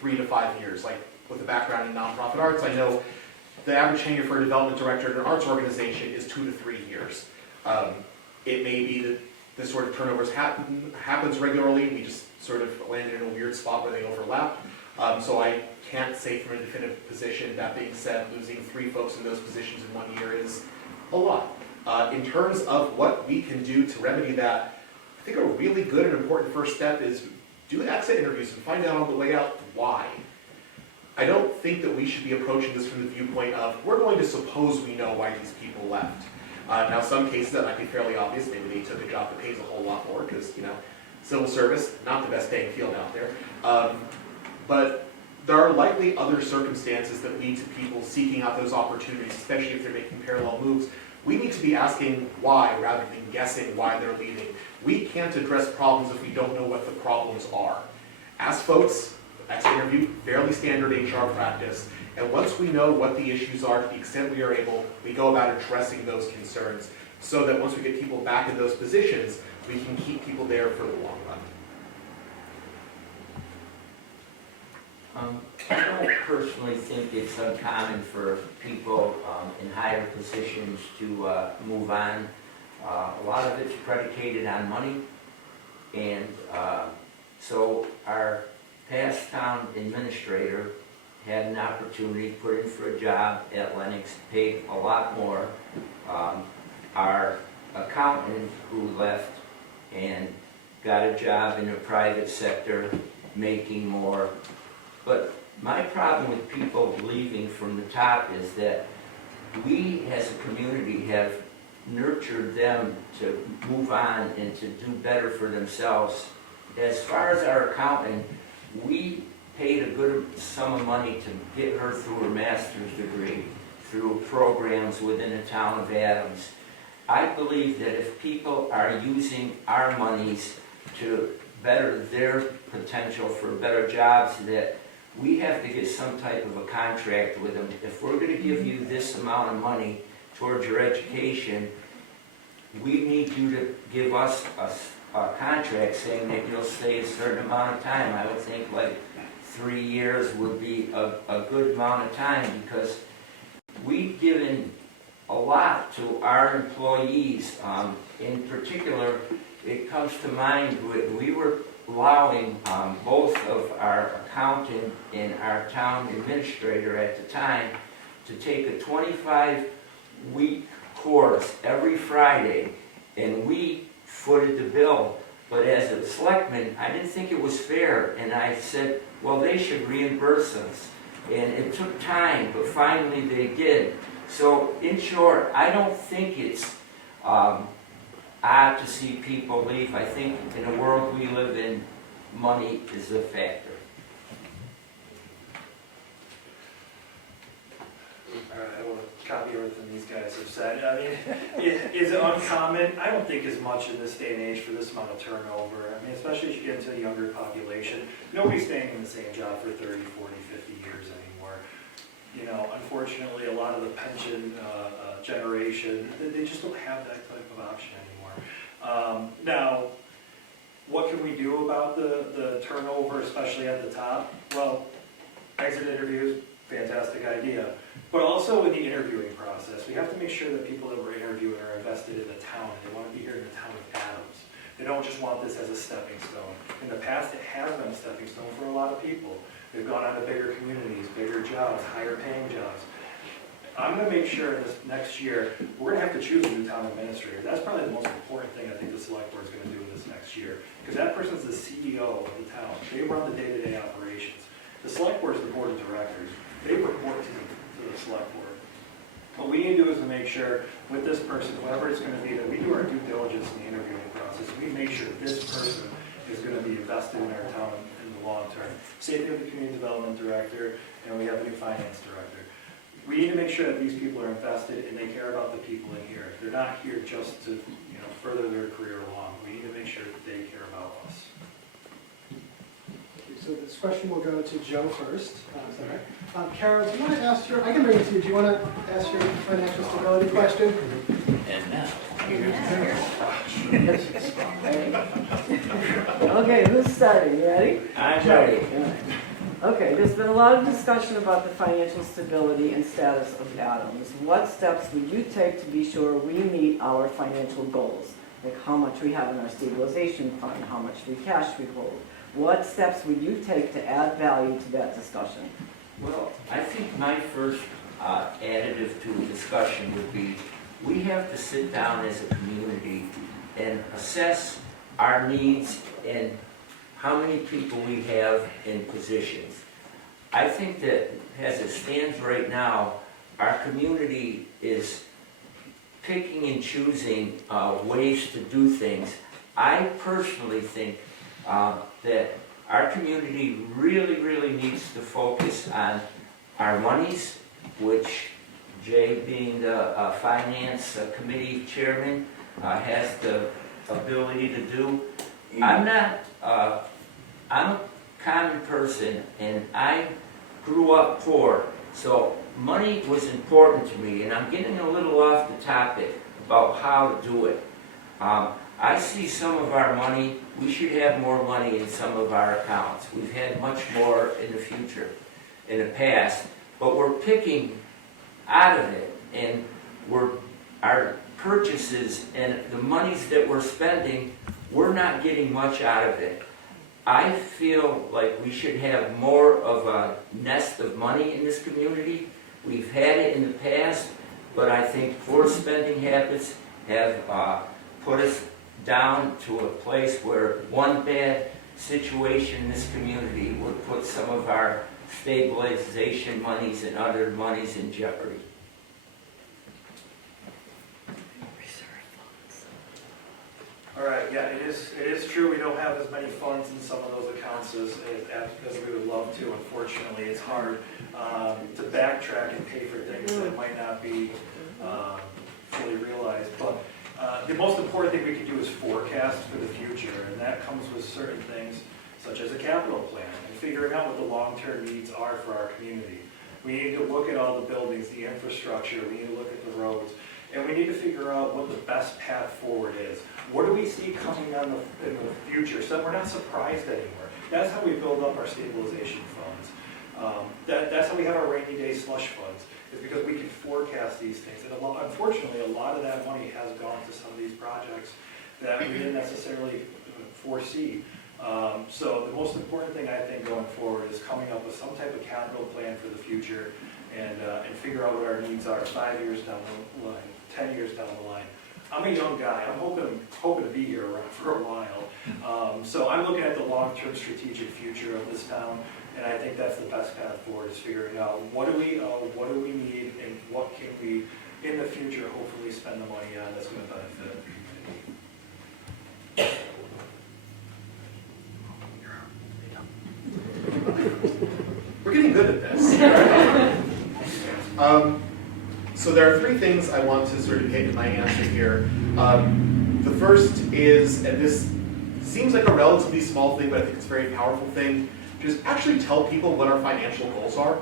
3 to 5 years. Like with a background in nonprofit arts, I know the average tenure for a development director in an arts organization is 2 to 3 years. It may be that this sort of turnovers happens regularly. We just sort of landed in a weird spot where they overlap. So I can't say from a definitive position. That being said, losing 3 folks in those positions in 1 year is a lot. In terms of what we can do to remedy that, I think a really good and important first step is do exit interviews and find out on the way out why. I don't think that we should be approaching this from the viewpoint of, we're going to suppose we know why these people left. Now, some cases that might be fairly obvious. Maybe they took a job that pays a whole lot more because, civil service, not the best paying field out there. But there are likely other circumstances that lead to people seeking out those opportunities, especially if they're making parallel moves. We need to be asking why rather than guessing why they're leaving. We can't address problems if we don't know what the problems are. Ask folks, exit interview, fairly standard HR practice. And once we know what the issues are, to the extent we are able, we go about addressing those concerns so that once we get people back in those positions, we can keep people there for the long run. I don't personally think it's uncommon for people in higher positions to move on. A lot of it's predicated on money, and so our past town administrator had an opportunity, put in for a job at Lennox, paid a lot more. Our accountant who left and got a job in the private sector, making more. But my problem with people leaving from the top is that we as a community have nurtured them to move on and to do better for themselves. As far as our accountant, we paid a good sum of money to get her through her master's degree, through programs within the town of Adams. I believe that if people are using our monies to better their potential for better jobs, that we have to get some type of a contract with them. If we're going to give you this amount of money towards your education, we need you to give us a contract saying that you'll stay a certain amount of time. I would think like 3 years would be a good amount of time, because we've given a lot to our employees. In particular, it comes to mind, we were allowing both of our accountant and our town administrator at the time to take a 25-week course every Friday, and we footed the bill. But as a selectman, I didn't think it was fair, and I said, well, they should reimburse us. And it took time, but finally they did. So in short, I don't think it's odd to see people leave. I think in the world we live in, money is a factor. All right, I want to copy everything these guys have said. I mean, is it uncommon? I don't think as much in this day and age for this amount of turnover. I mean, especially as you get into a younger population. Nobody's staying in the same job for 30, 40, 50 years anymore. Unfortunately, a lot of the pension generation, they just don't have that type of option anymore. Now, what can we do about the turnover, especially at the top? Well, exit interviews, fantastic idea. But also in the interviewing process, we have to make sure that people that we're interviewing are invested in the town. They want to be here in the town of Adams. They don't just want this as a stepping stone. In the past, it has been a stepping stone for a lot of people. They've gone on to bigger communities, bigger jobs, higher paying jobs. I'm going to make sure this next year, we're going to have to choose a new town administrator. That's probably the most important thing I think the select board is going to do in this next year. Because that person's the CEO of the town. They run the day-to-day operations. The select board is the board of directors. They report to the select board. What we need to do is to make sure with this person, whoever it's going to be, that we do our due diligence in the interviewing process. We make sure this person is going to be invested in our town in the long term. Say we have the community development director and we have a new finance director. We need to make sure that these people are invested and they care about the people in here. They're not here just to further their career along. We need to make sure that they care about us. So this question will go to Joe first. Carol, do you want to ask I can bring it to you. Do you want to ask your financial stability question? And now, Okay, who's starting? You ready? I'm ready. Okay, there's been a lot of discussion about the financial stability and status of Adams. What steps would you take to be sure we meet our financial goals? Like how much we have in our stabilization fund, how much free cash we hold. What steps would you take to add value to that discussion? Well, I think my first additive to the discussion would be, we have to sit down as a community and assess our needs and how many people we have in positions. I think that as it stands right now, our community is picking and choosing ways to do things. I personally think that our community really needs to focus on our monies, which Jay, being the finance committee chairman, has the ability to do. I'm a common person, and I grew up poor, so money was important to me, and I'm getting a little off the topic about how to do it. I see some of our money, we should have more money in some of our accounts. We've had much more in the future, in the past, but we're picking out of it, and our purchases and the monies that we're spending, we're not getting much out of it. I feel like we should have more of a nest of money in this community. We've had it in the past, but I think poor spending habits have put us down to a place where one bad situation in this community would put some of our stabilization monies and other monies in jeopardy. All right, yeah, it is true, we don't have as many funds in some of those accounts as we would love to. Unfortunately, it's hard to backtrack and pay for things that might not be fully realized. But the most important thing we can do is forecast for the future, and that comes with certain things such as a capital plan and figuring out what the long-term needs are for our community. We need to look at all the buildings, the infrastructure, we need to look at the roads, and we need to figure out what the best path forward is. What do we see coming in the future so that we're not surprised anymore? That's how we build up our stabilization funds. That's how we have our rainy day slush funds, is because we can forecast these things. And unfortunately, a lot of that money has gone to some of these projects that we didn't necessarily foresee. So the most important thing I think going forward is coming up with some type of capital plan for the future and figure out what our needs are 5 years down the line, 10 years down the line. I'm a young guy. I'm hoping to be here around for a while. So I'm looking at the long-term strategic future of this town, and I think that's the best path forward, is figuring out what do we need and what can we in the future hopefully spend the money on that's going to benefit the community. We're getting good at this. So there are three things I want to sort of hit in my answer here. The first is, and this seems like a relatively small thing, but I think it's a very powerful thing, just actually tell people what our financial goals are.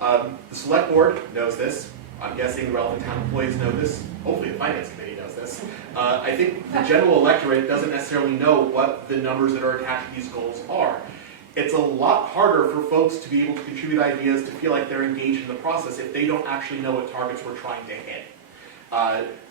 The select board knows this. I'm guessing the relevant town employees know this. Hopefully the finance committee knows this. I think the general electorate doesn't necessarily know what the numbers that are attached to these goals are. It's a lot harder for folks to be able to contribute ideas, to feel like they're engaged in the process if they don't actually know what targets we're trying to hit.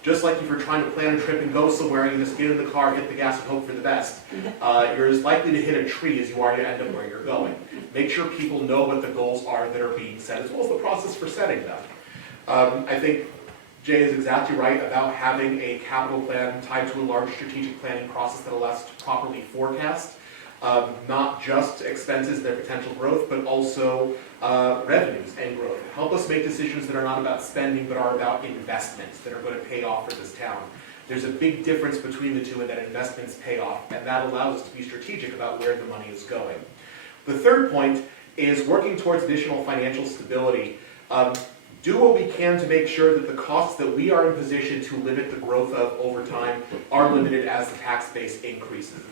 Just like if you're trying to plan a trip and go somewhere, you just get in the car, hit the gas, and hope for the best. You're as likely to hit a tree as you are to end up where you're going. Make sure people know what the goals are that are being set, as well as the process for setting them. I think Jay is exactly right about having a capital plan tied to a large strategic planning process that allows us to properly forecast not just expenses, their potential growth, but also revenues and growth. Help us make decisions that are not about spending, but are about investments that are going to pay off for this town. There's a big difference between the two, and that investments pay off, and that allows us to be strategic about where the money is going. The third point is working towards additional financial stability. Do what we can to make sure that the costs that we are in position to limit the growth of over time are limited as the tax base increases.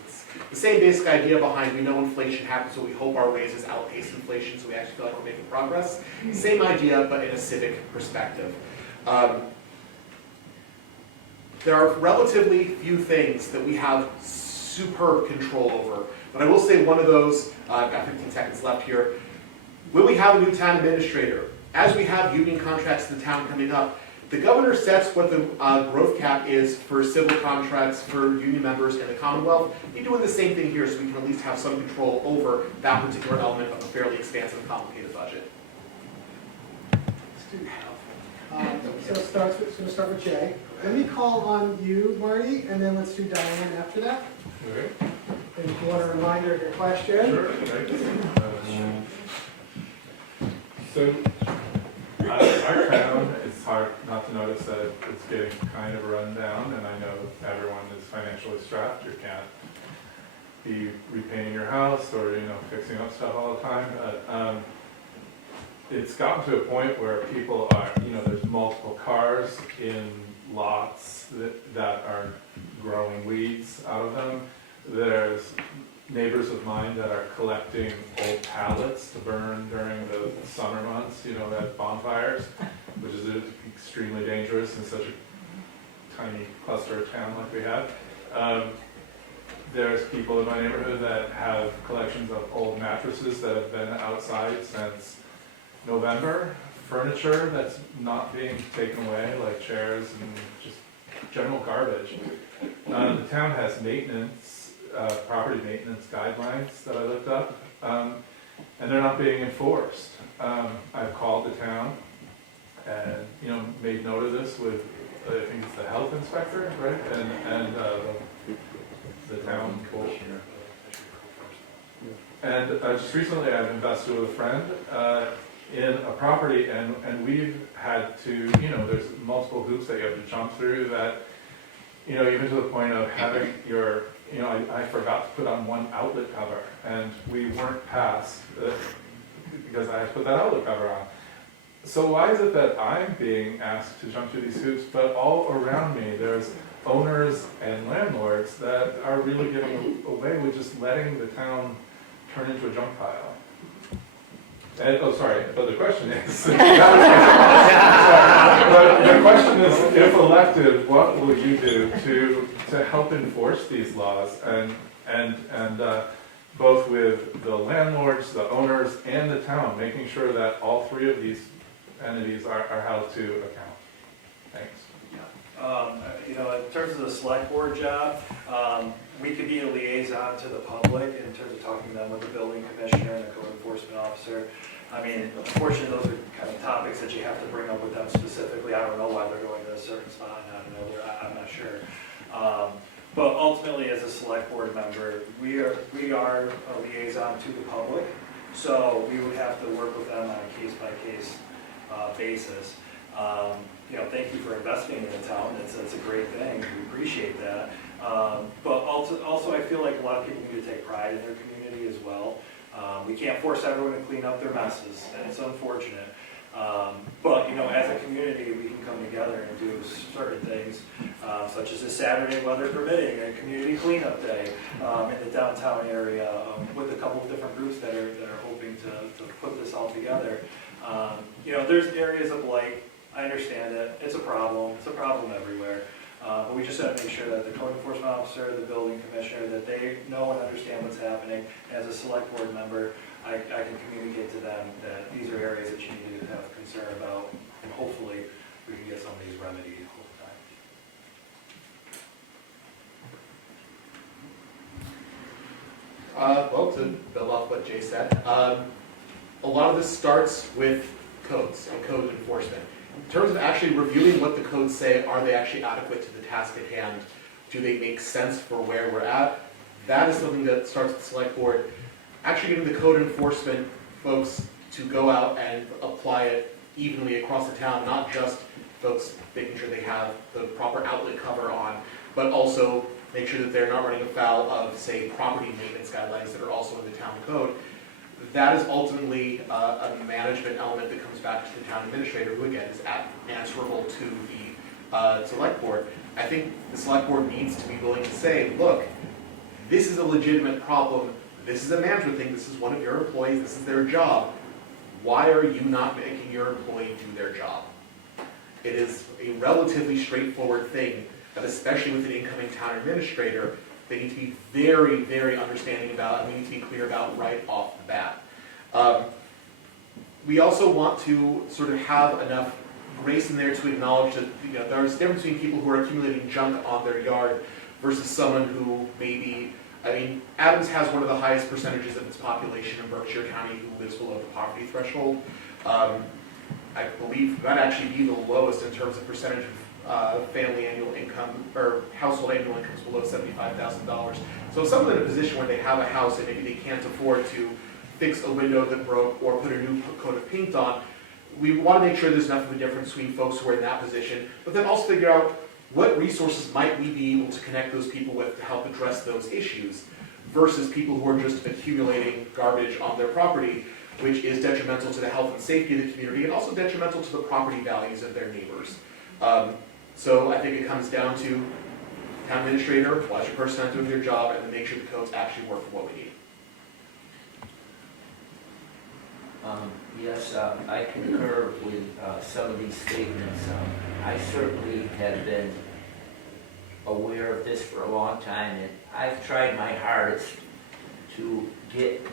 It's the same basic idea behind, we know inflation happens, so we hope our raises outpace inflation, so we actually feel like we're making progress. Same idea, but in a civic perspective. There are relatively few things that we have superb control over, but I will say one of those, I've got 15 seconds left here. Will we have a new town administrator? As we have union contracts in the town coming up, The governor sets what the growth cap is for civil contracts for union members in the Commonwealth. You're doing the same thing here, so we can at least have some control over that particular element of a fairly expansive and complicated budget. So it's going to start with Jay. Let me call on you, Marty, and then let's do Diane after that. Okay. And if you want a reminder of your question. Sure, thanks. So, our town, it's hard not to notice that it's getting kind of run down, and I know everyone is financially strapped. You can't be repainting your house or, fixing up stuff all the time. But, it's gotten to a point where people are, there's multiple cars in lots that are growing weeds out of them. There's neighbors of mine that are collecting old pallets to burn during the summer months, at bonfires, which is extremely dangerous in such a tiny cluster of town like we have. There's people in my neighborhood that have collections of old mattresses that have been outside since November, furniture that's not being taken away, like chairs and just general garbage. The town has maintenance, property maintenance guidelines that I looked up, and they're not being enforced. I've called the town and, made note of this with, I think it's the health inspector, right? And the town board. And just recently I've invested with a friend in a property, and we've had to, there's multiple hoops that you have to jump through that, even to the point of having your, I forgot to put on one outlet cover, and we weren't passed because I had to put that outlet cover on. So why is it that I'm being asked to jump through these hoops, but all around me there's owners and landlords that are really getting away with just letting the town turn into a junk pile? And, but the question is, sorry, but the question is, if elected, what will you do to help enforce these laws and both with the landlords, the owners, and the town, making sure that all three of these entities are held to account? Thanks. In terms of the select board job, we could be a liaison to the public in terms of talking to them with the building commissioner and the code enforcement officer. I mean, unfortunately, those are kind of topics that you have to bring up with them specifically. I don't know why they're going to a certain spot, and I don't know, I'm not sure. But ultimately, as a select board member, we are a liaison to the public, so we would have to work with them on a case-by-case basis. Thank you for investing in the town. It's a great thing. We appreciate that. But also, I feel like a lot of people need to take pride in their community as well. We can't force everyone to clean up their messes, and it's unfortunate. But as a community, we can come together and do certain things, such as a Saturday, weather permitting, a community cleanup day in the downtown area with a couple of different groups that are hoping to put this all together. There's areas of blight. I understand it. It's a problem. It's a problem everywhere. But we just have to make sure that the code enforcement officer, the building commissioner, that they know and understand what's happening. As a select board member, I can communicate to them that these are areas that you need to have concern about, and hopefully we can get some of these remedied over time. Well, to build off what Jay said, a lot of this starts with codes and code enforcement. In terms of actually reviewing what the codes say, are they actually adequate to the task at hand? Do they make sense for where we're at? That is something that starts with the select board. Actually getting the code enforcement folks to go out and apply it evenly across the town, not just folks making sure they have the proper outlet cover on, but also make sure that they're not running afoul of, say, property maintenance guidelines that are also in the town code. That is ultimately a management element that comes back to the town administrator, who again is answerable to the select board. I think the select board needs to be willing to say, look, this is a legitimate problem. This is a management thing. This is one of your employees. This is their job. Why are you not making your employee do their job? It is a relatively straightforward thing that, especially with an incoming town administrator, they need to be very, very understanding about, and we need to be clear about right off the bat. We also want to sort of have enough grace in there to acknowledge that, you know, there's a difference between people who are accumulating junk on their yard versus someone who maybe, I mean, Adams has one of the highest percentages of its population in Berkshire County who lives below the poverty threshold. I believe might actually be the lowest in terms of percentage of family annual income or household annual incomes below $75,000. So if someone's in a position where they have a house and maybe they can't afford to fix a window that broke or put a new coat of paint on, we want to make sure there's enough of a difference between folks who are in that position, but then also figure out what resources might we be able to connect those people with to help address those issues versus people who are just accumulating garbage on their property, which is detrimental to the health and safety of the community and also detrimental to the property values of their neighbors. So I think it comes down to town administrator, watch your person not doing their job, and then make sure the codes actually work for what we need. Yes, I concur with some of these statements. I certainly have been aware of this for a long time, and I've tried my hardest to get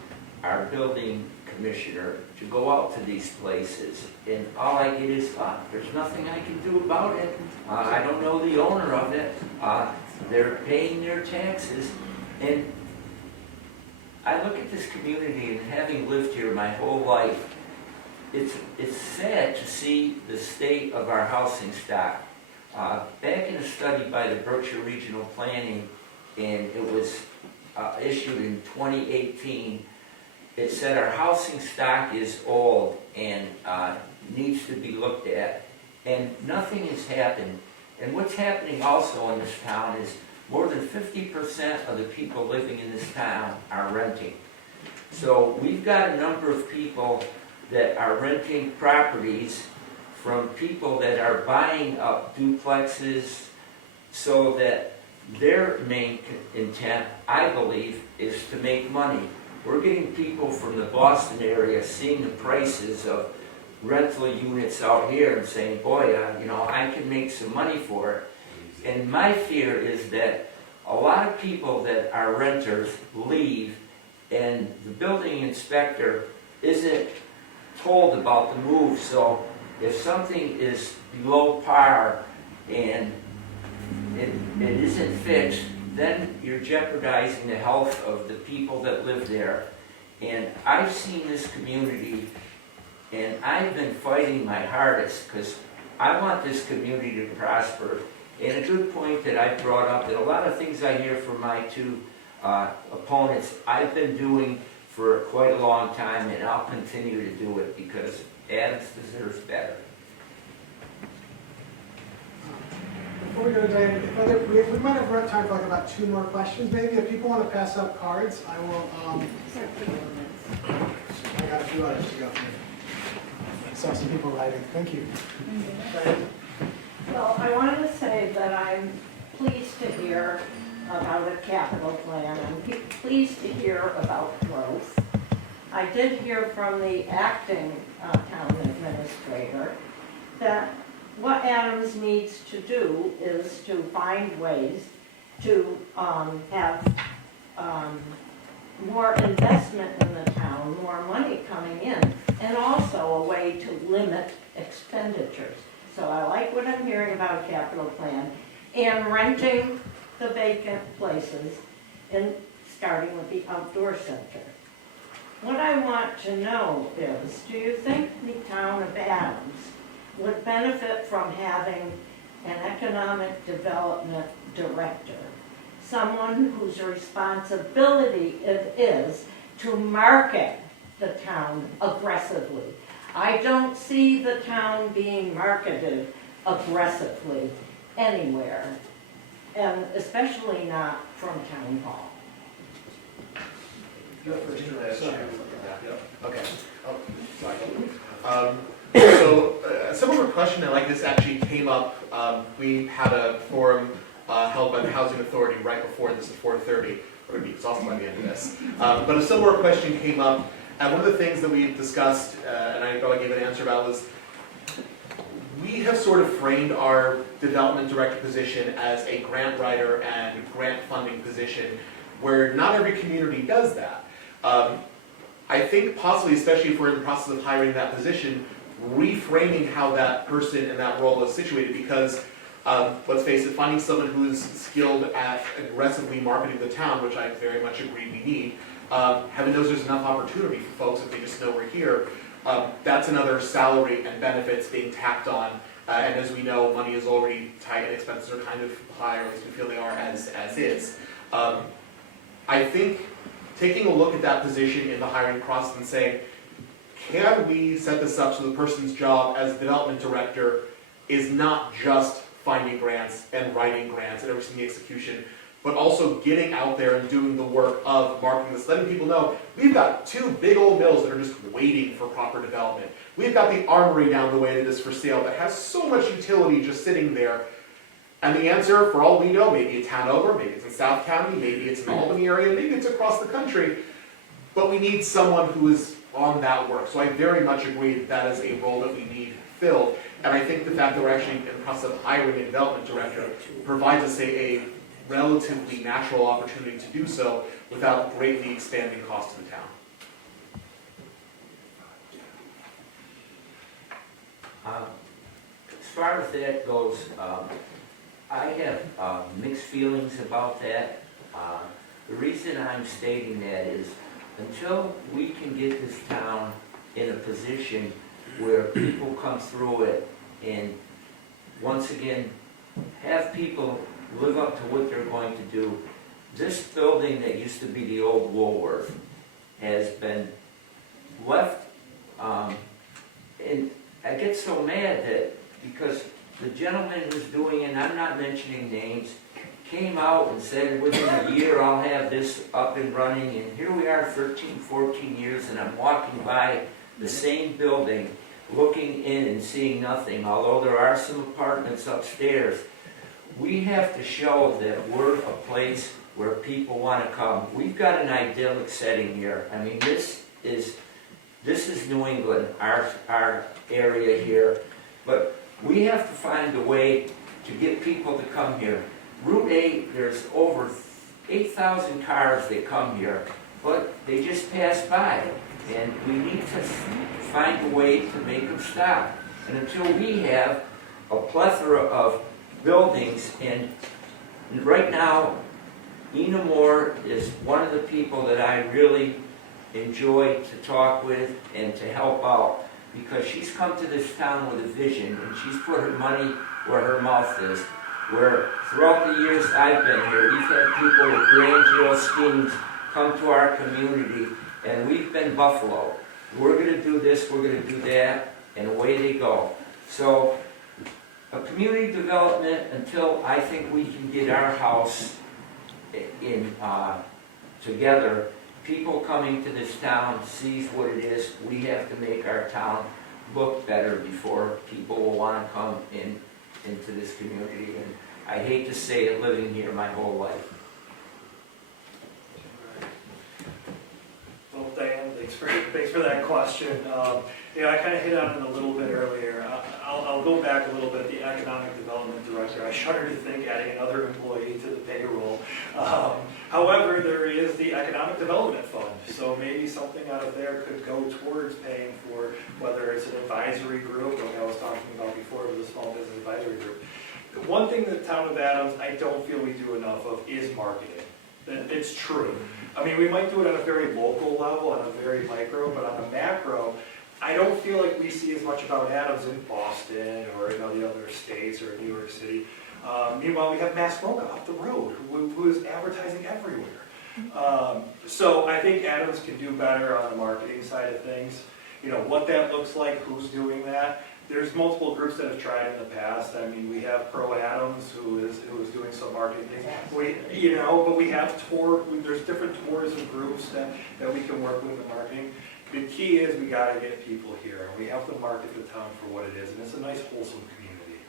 our building commissioner to go out to these places, and all I get is, there's nothing I can do about it. I don't know the owner of it. They're paying their taxes, and I look at this community, and having lived here my whole life, it's sad to see the state of our housing stock. Back in a study by the Berkshire Regional Planning, and it was issued in 2018, it said our housing stock is old and needs to be looked at, and nothing has happened. And what's happening also in this town is more than 50% of the people living in this town are renting. So we've got a number of people that are renting properties from people that are buying up duplexes, so that their main intent, I believe, is to make money. We're getting people from the Boston area seeing the prices of rental units out here and saying, boy, you know, I can make some money for it. And my fear is that a lot of people that are renters leave, and the building inspector isn't told about the move. So if something is below par and it isn't fixed, then you're jeopardizing the health of the people that live there. And I've seen this community, and I've been fighting my hardest because I want this community to prosper. And a good point that I brought up, that a lot of things I hear from my two opponents, I've been doing for quite a long time, and I'll continue to do it because Adams deserves better. Before we go to Diane, we might have time for like about 2 more questions maybe. If people want to pass out cards, I will, I got a few others to go through. I saw some people writing. Thank you. Well, I wanted to say that I'm pleased to hear about a capital plan. I'm pleased to hear about growth. I did hear from the acting town administrator that what Adams needs to do is to find ways to have more investment in the town, more money coming in, and also a way to limit expenditures. So I like what I'm hearing about a capital plan and renting the vacant places and starting with the outdoor center. What I want to know is, do you think the town of Adams would benefit from having an economic development director, someone whose responsibility it is to market the town aggressively? I don't see the town being marketed aggressively anywhere, and especially not from town hall. Okay. Oh, sorry. So a similar question like this actually came up. We had a forum held by the Housing Authority right before this at 4:30. We're going to be exhausted by the end of this. But a similar question came up, and one of the things that we discussed, and I thought I gave an answer about, was we have sort of framed our development director position as a grant writer and grant funding position, where not every community does that. I think possibly, especially if we're in the process of hiring that position, reframing how that person in that role is situated, because let's face it, finding someone who is skilled at aggressively marketing the town, which I very much agree we need, heaven knows there's enough opportunity for folks if they just know we're here. That's another salary and benefits being tacked on. And as we know, money is already tight and expenses are kind of high, or at least we feel they are as is. I think taking a look at that position in the hiring process and saying, can we set this up so the person's job as development director is not just finding grants and writing grants and overseeing the execution, but also getting out there and doing the work of marketing this, letting people know we've got 2 big old mills that are just waiting for proper development. We've got the armory down the way that is for sale that has so much utility just sitting there. And the answer, for all we know, maybe it's Hanover, maybe it's in South County, maybe it's in the Albany area, maybe it's across the country, but we need someone who is on that work. So I very much agree that that is a role that we need filled. And I think the fact that we're actually in the process of hiring a development director provides us a relatively natural opportunity to do so without greatly expanding costs to the town. As far as that goes, I have mixed feelings about that. The reason I'm stating that is until we can get this town in a position where people come through it and once again have people live up to what they're going to do. This building that used to be the old Woolworth has been left, and I get so mad that because the gentleman who's doing it, and I'm not mentioning names, came out and said within a year I'll have this up and running, and here we are 13, 14 years and I'm walking by the same building looking in and seeing nothing, although there are some apartments upstairs. We have to show that we're a place where people want to come. We've got an idyllic setting here. I mean, this is New England, our area here, but we have to find a way to get people to come here. Route 8, there's over 8,000 cars that come here, but they just pass by, and we need to find a way to make them stop. And until we have a plethora of buildings, and right now, Ina Moore is one of the people that I really enjoy to talk with and to help out, because she's come to this town with a vision, and she's put her money where her mouth is. Where throughout the years I've been here, we've had people with grandiose schemes come to our community, and we've been Buffalo. We're going to do this, we're going to do that, and away they go. So, a community development, until I think we can get our house in together, people coming to this town sees what it is. We have to make our town look better before people will want to come into this community. And I hate to say it, living here my whole life. Well, Diane, thanks for that question. I kind of hit on it a little bit earlier. I'll go back a little bit. The economic development director, I shudder to think adding another employee to the payroll. However, there is the economic development fund, so maybe something out of there could go towards paying for whether it's an advisory group, like I was talking about before with the small business advisory group. One thing that the town of Adams, I don't feel we do enough of is marketing. It's true. I mean, we might do it on a very local level, on a very micro, but on a macro, I don't feel like we see as much about Adams in Boston or in the other states or New York City. Meanwhile, we have Mass Mocha up the road who is advertising everywhere. So I think Adams can do better on the marketing side of things. What that looks like, who's doing that. There's multiple groups that have tried in the past. I mean, we have Pro Adams who is doing some marketing things. But we have there's different tourism groups that we can work with in marketing. The key is we got to get people here. We have to market the town for what it is, and it's a nice, wholesome community.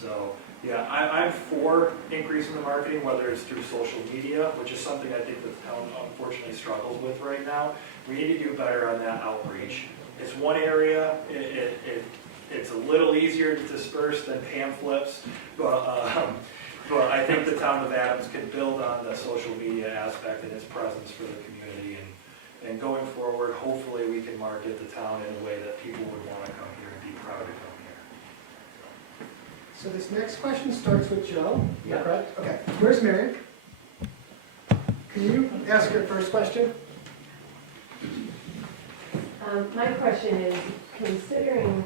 So, yeah, I'm for increasing the marketing, whether it's through social media, which is something I think the town unfortunately struggles with right now. We need to do better on that outreach. It's one area. It's a little easier to disperse than pamphlets, but I think the town of Adams can build on the social media aspect and its presence for the community. And going forward, hopefully we can market the town in a way that people would want to come here and So this next question starts with Joe, is Yeah. that correct? Okay, where's Mary? Can you ask your first question? My question is, considering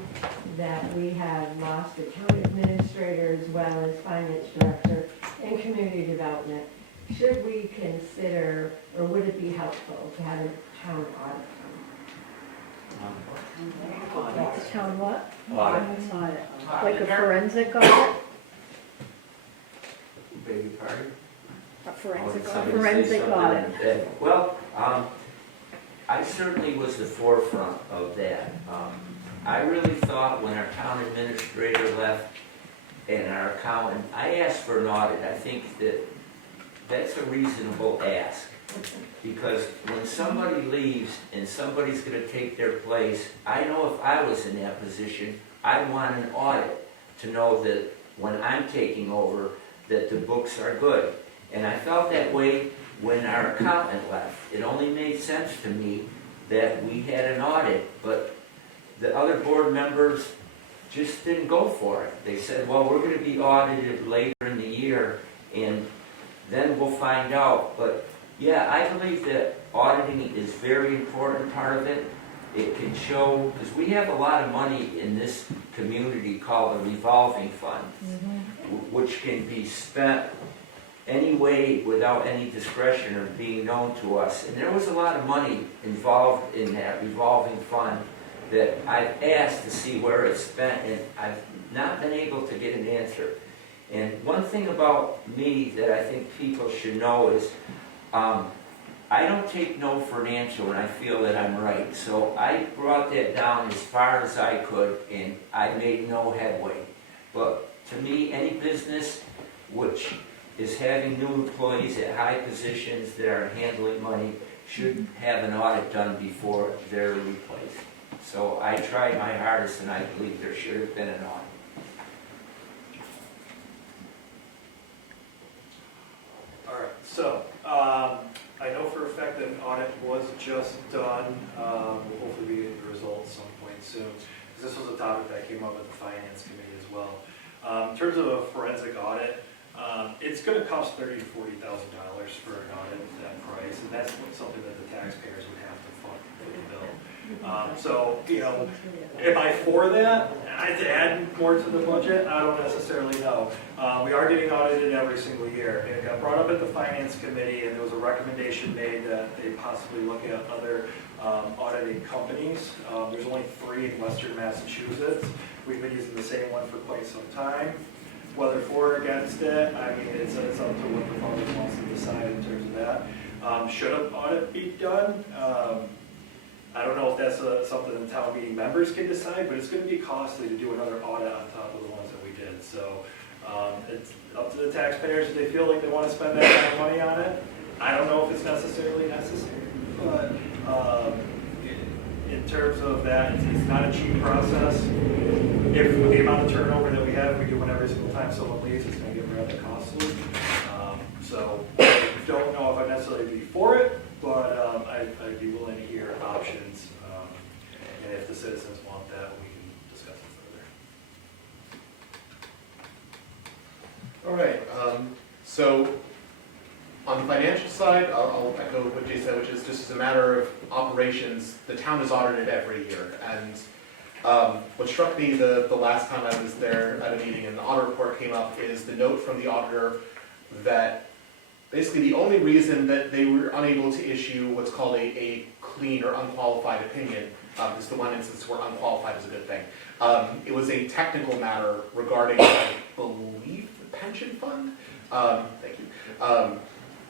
that we have lost a town administrator as well as finance director and community development, should we consider, or would it be helpful to have a town audit? A town what? Audit. Like a forensic audit? Baby party? A forensic Oh, audit? somebody say Forensic something audit. in bed. Well, I certainly was the forefront of that. I really thought when our town administrator left and our accountant, I asked for an audit. I think that that's a reasonable ask. Because when somebody leaves and somebody's gonna take their place, I know if I was in that position, I'd want an audit to know that when I'm taking over, that the books are good. And I felt that way when our accountant left. It only made sense to me that we had an audit, but the other board members just didn't go for it. They said, well, we're gonna be audited later in the year, and then we'll find out. But yeah, I believe that auditing is a very important part of it. It can show, because we have a lot of money in this community called the revolving fund, which can be spent any way without any discretion or being known to us. And there was a lot of money involved in that revolving fund that I've asked to see where it's spent, and I've not been able to get an answer. And one thing about me that I think people should know is I don't take no for an answer when I feel that I'm right. So I brought that down as far as I could, and I made no headway. But to me, any business which is having new employees at high positions that are handling money should have an audit done before they're replaced. So I tried my hardest, and I believe there should have been an audit. All right, so, I know for a fact that an audit was just done. We'll hopefully be getting the results some point soon. Because this was a topic that came up at the finance committee as well. In terms of a forensic audit, it's gonna cost $30,000 to $40,000 for an audit at that price, and that's something that the taxpayers would have to fund the bill. So, you know, am I for that? To add more to the budget? I don't necessarily know. We are getting audited every single year. It got brought up at the finance committee, and there was a recommendation made that they possibly look at other auditing companies. There's only 3 in Western Massachusetts. We've been using the same one for quite some time. Whether for or against it, I mean, it's up to what the public wants to decide in terms of that. Should an audit be done? I don't know if that's something the town meeting members can decide, but it's going to be costly to do another audit on top of the ones that we did. So it's up to the taxpayers if they feel like they want to spend that kind of money on it. I don't know if it's necessarily necessary, but in terms of that, it's not a cheap process. If with the amount of turnover that we have, we do one every single time someone leaves, it's going to get rather costly. So I don't know if I'd necessarily be for it, but I'd be willing to hear options. And if the citizens want that, we can discuss it further. All right, so on the financial side, I'll echo what Jay said, which is just as a matter of operations, the town is audited every year. And what struck me the last time I was there at a meeting and the audit report came up is the note from the auditor that basically the only reason that they were unable to issue what's called a clean or unqualified opinion, this is the one instance where unqualified is a good thing. It was a technical matter regarding, I believe, the pension fund. Thank you.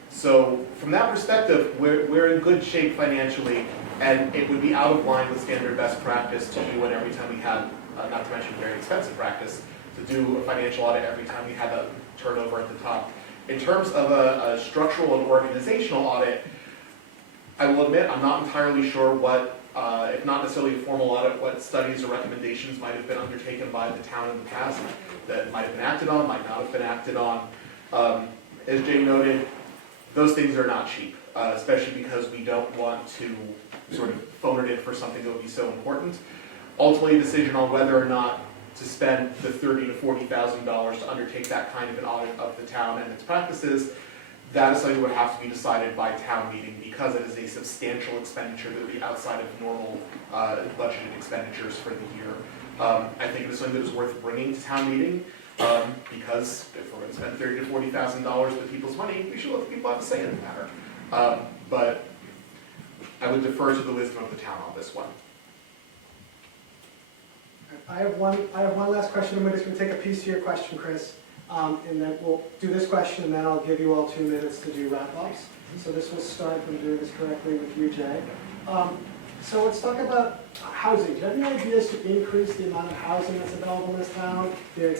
So from that perspective, we're in good shape financially, and it would be out of line with standard best practice to do it every time we had, not to mention very expensive practice, to do a financial audit every time we had a turnover at the top. In terms of a structural and organizational audit, I will admit I'm not entirely sure what, if not necessarily a formal audit, what studies or recommendations might have been undertaken by the town in the past that might have been acted on, might not have been acted on. As Jay noted, those things are not cheap, especially because we don't want to sort of phone it in for something that would be so important. Ultimately, a decision on whether or not to spend the $30,000 to $40,000 to undertake that kind of an audit of the town and its practices, that is something that would have to be decided by town meeting because it is a substantial expenditure that would be outside of normal budgeted expenditures for the year. I think it is something that is worth bringing to town meeting because if we're going to spend $30,000 to $40,000 with people's money, we should let the people have a say in the matter. But I would defer to the wisdom of the town on this one. I have one last question. I'm just going to take a piece of your question, Chris, and then we'll do this question, and then I'll give you all 2 minutes to do wrap-ups. So this will start, if I'm doing this correctly, with you, Jay. So let's talk about housing. Do you have any ideas to increase the amount of housing that's available in this town? There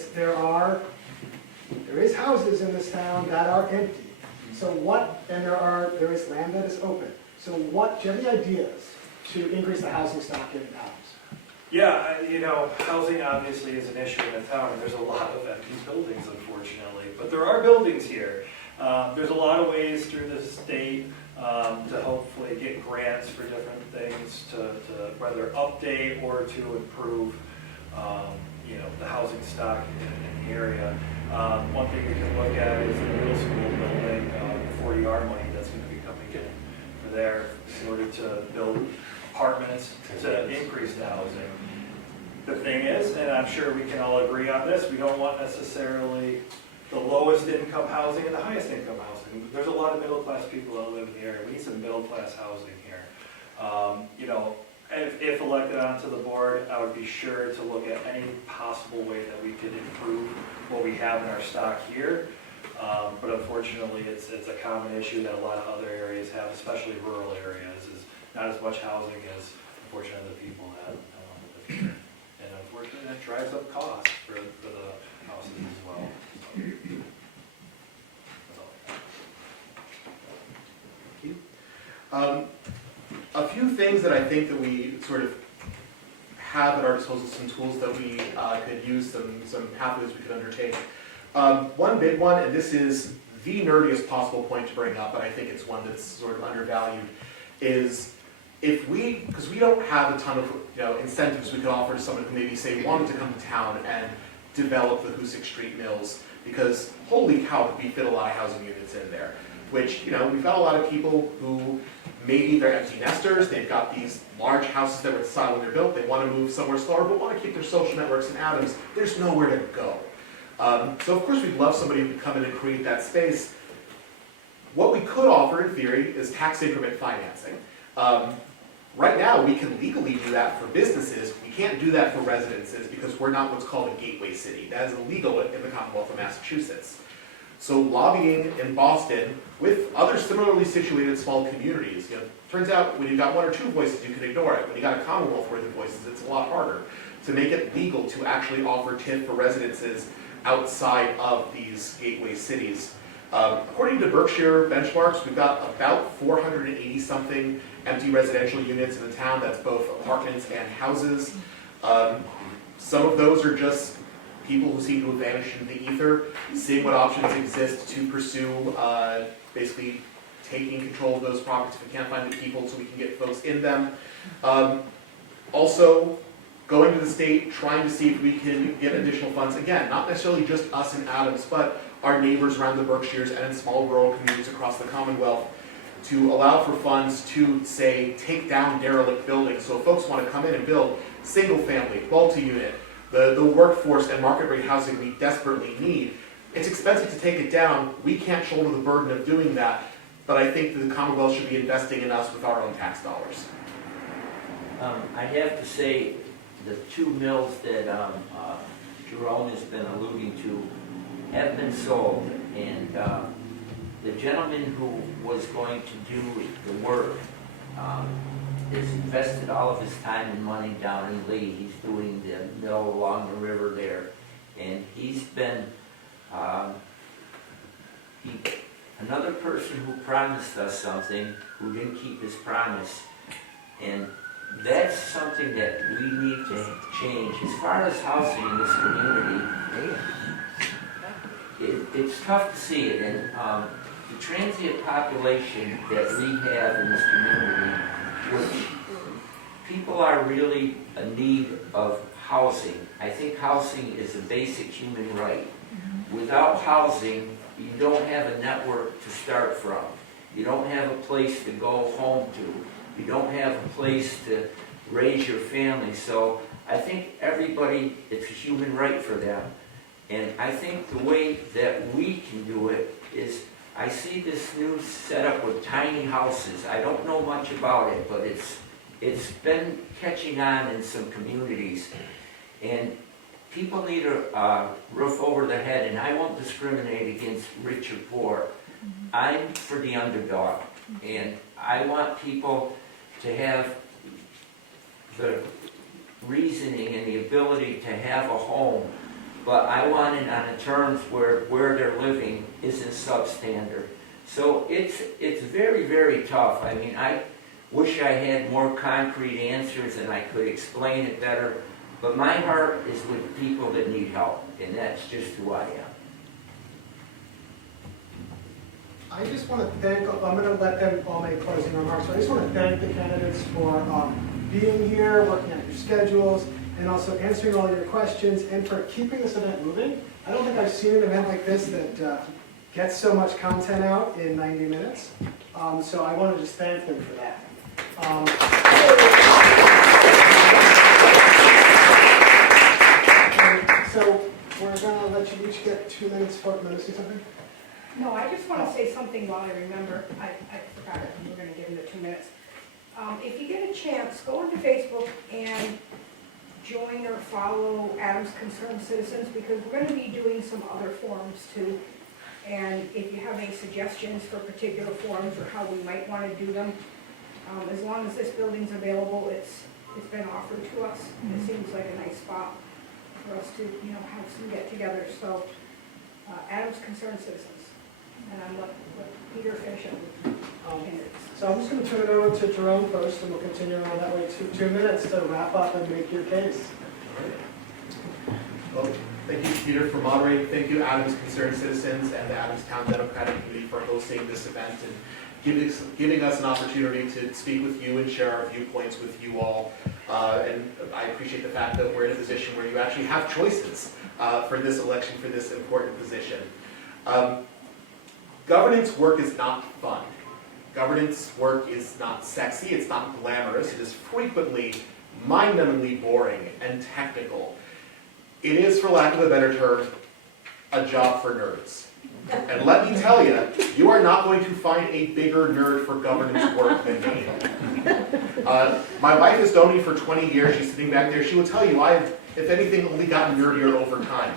is houses in this town that are empty. So what, and there is land that is open. So what, do you have any ideas to increase the housing stock in towns? Yeah, housing obviously is an issue in the town, and there's a lot of empty buildings, unfortunately. But there are buildings here. There's a lot of ways through the state to hopefully get grants for different things, to whether update or to improve, the housing stock in the area. One thing we can look at is the middle school building, 40R money that's going to be coming in for there in order to build apartments to increase the housing. The thing is, and I'm sure we can all agree on this, we don't want necessarily the lowest income housing and the highest income housing. There's a lot of middle class people that live in the area. We need some middle class housing here. If elected onto the board, I would be sure to look at any possible way that we could improve what we have in our stock here. But unfortunately, it's a common issue that a lot of other areas have, especially rural areas, is not as much housing as, unfortunately, the people that live here. And unfortunately, that drives up costs for the houses as well. A few things that I think that we sort of have at our disposal, some tools that we could use, some pathways we could undertake. One big one, and this is the nerdiest possible point to bring up, but I think it's one that's sort of undervalued, is because we don't have a ton of incentives we could offer to someone who maybe say wanted to come to town and develop the Hoosick Street Mills, because holy cow, we fit a lot of housing units in there. Which, we've got a lot of people who maybe they're empty nesters, they've got these large houses that were decided when they're built, they want to move somewhere smaller, but want to keep their social networks in Adams. There's nowhere to go. So of course we'd love somebody who could come in and create that space. What we could offer in theory is tax increment financing. Right now we can legally do that for businesses. We can't do that for residences because we're not what's called a gateway city. That is illegal in the Commonwealth of Massachusetts. So lobbying in Boston with other similarly situated small communities, turns out when you've got one or two voices, you can ignore it. When you've got a Commonwealth worth of voices, it's a lot harder to make it legal to actually offer TIF for residences outside of these gateway cities. According to Berkshire benchmarks, we've got about 480-something empty residential units in the town. That's both apartments and houses. Some of those are just people who seem to have vanished into the ether, seeing what options exist to pursue basically taking control of those properties if we can't find the people so we can get folks in them. Also, going to the state, trying to see if we can get additional funds. Again, not necessarily just us in Adams, but our neighbors around the Berkshires and in small rural communities across the Commonwealth to allow for funds to, say, take down derelict buildings. So if folks want to come in and build single-family, multi-unit, the workforce and market rate housing we desperately need, it's expensive to take it down. We can't shoulder the burden of doing that, but I think that the Commonwealth should be investing in us with our own tax dollars. I have to say, the two mills that Jerome has been alluding to have been sold, and the gentleman who was going to do the work has invested all of his time and money down in Lee. He's doing the mill along the river there, and he's been another person who promised us something who didn't keep his promise, and that's something that we need to change. As far as housing in this community, it's tough to see it, and the transient population that we have in this community, which people are really in need of housing. I think housing is a basic human right. Without housing, you don't have a network to start from. You don't have a place to go home to. You don't have a place to raise your family. So I think everybody, it's a human right for them. And I think the way that we can do it is, I see this new setup with tiny houses. I don't know much about it, but it's been catching on in some communities. And people need a roof over their head, and I won't discriminate against rich or poor. I'm for the underdog, and I want people to have the reasoning and the ability to have a home, but I want it on the terms where they're living isn't substandard. So it's very, very tough. I mean, I wish I had more concrete answers and I could explain it better, but my heart is with people that need help, and that's just who I am. I just want to thank, I'm going to let them all make closing remarks, but I just want to thank the candidates for being here, working out your schedules, and also answering all your questions, and for keeping this event moving. I don't think I've seen an event like this that gets so much content out in 90 minutes. So I want to just thank them for that. So we're going to let you each get 2 minutes for to say something. No, I just want to say something while I remember. I forgot it. We're going to give him the 2 minutes. If you get a chance, go onto Facebook and join or follow Adams Concerned Citizens, because we're going to be doing some other forums too. And if you have any suggestions for particular forums or how we might want to do them, as long as this building's available, it's been offered to us. It seems like a nice spot for us to, have some get-togethers. So, Adams Concerned Citizens. And I'm let Peter finish up with candidates. So I'm just going to turn it over to Jerome first, and we'll continue on that way. 2 minutes to wrap up and make your case. Well, thank you, Peter, for moderating. Thank you, Adams Concerned Citizens and the Adams Town Democratic Committee for hosting this event and giving us an opportunity to speak with you and share our viewpoints with you all. And I appreciate the fact that we're in a position where you actually have choices for this election, for this important position. Governance work is not fun. Governance work is not sexy, it's not glamorous, it is frequently mind-numbingly boring and technical. It is, for lack of a better term, a job for nerds. And let me tell you, you are not going to find a bigger nerd for governance work than me. My wife has known me for 20 years, she's sitting back there, she will tell you I've, if anything, only gotten nerdier over time.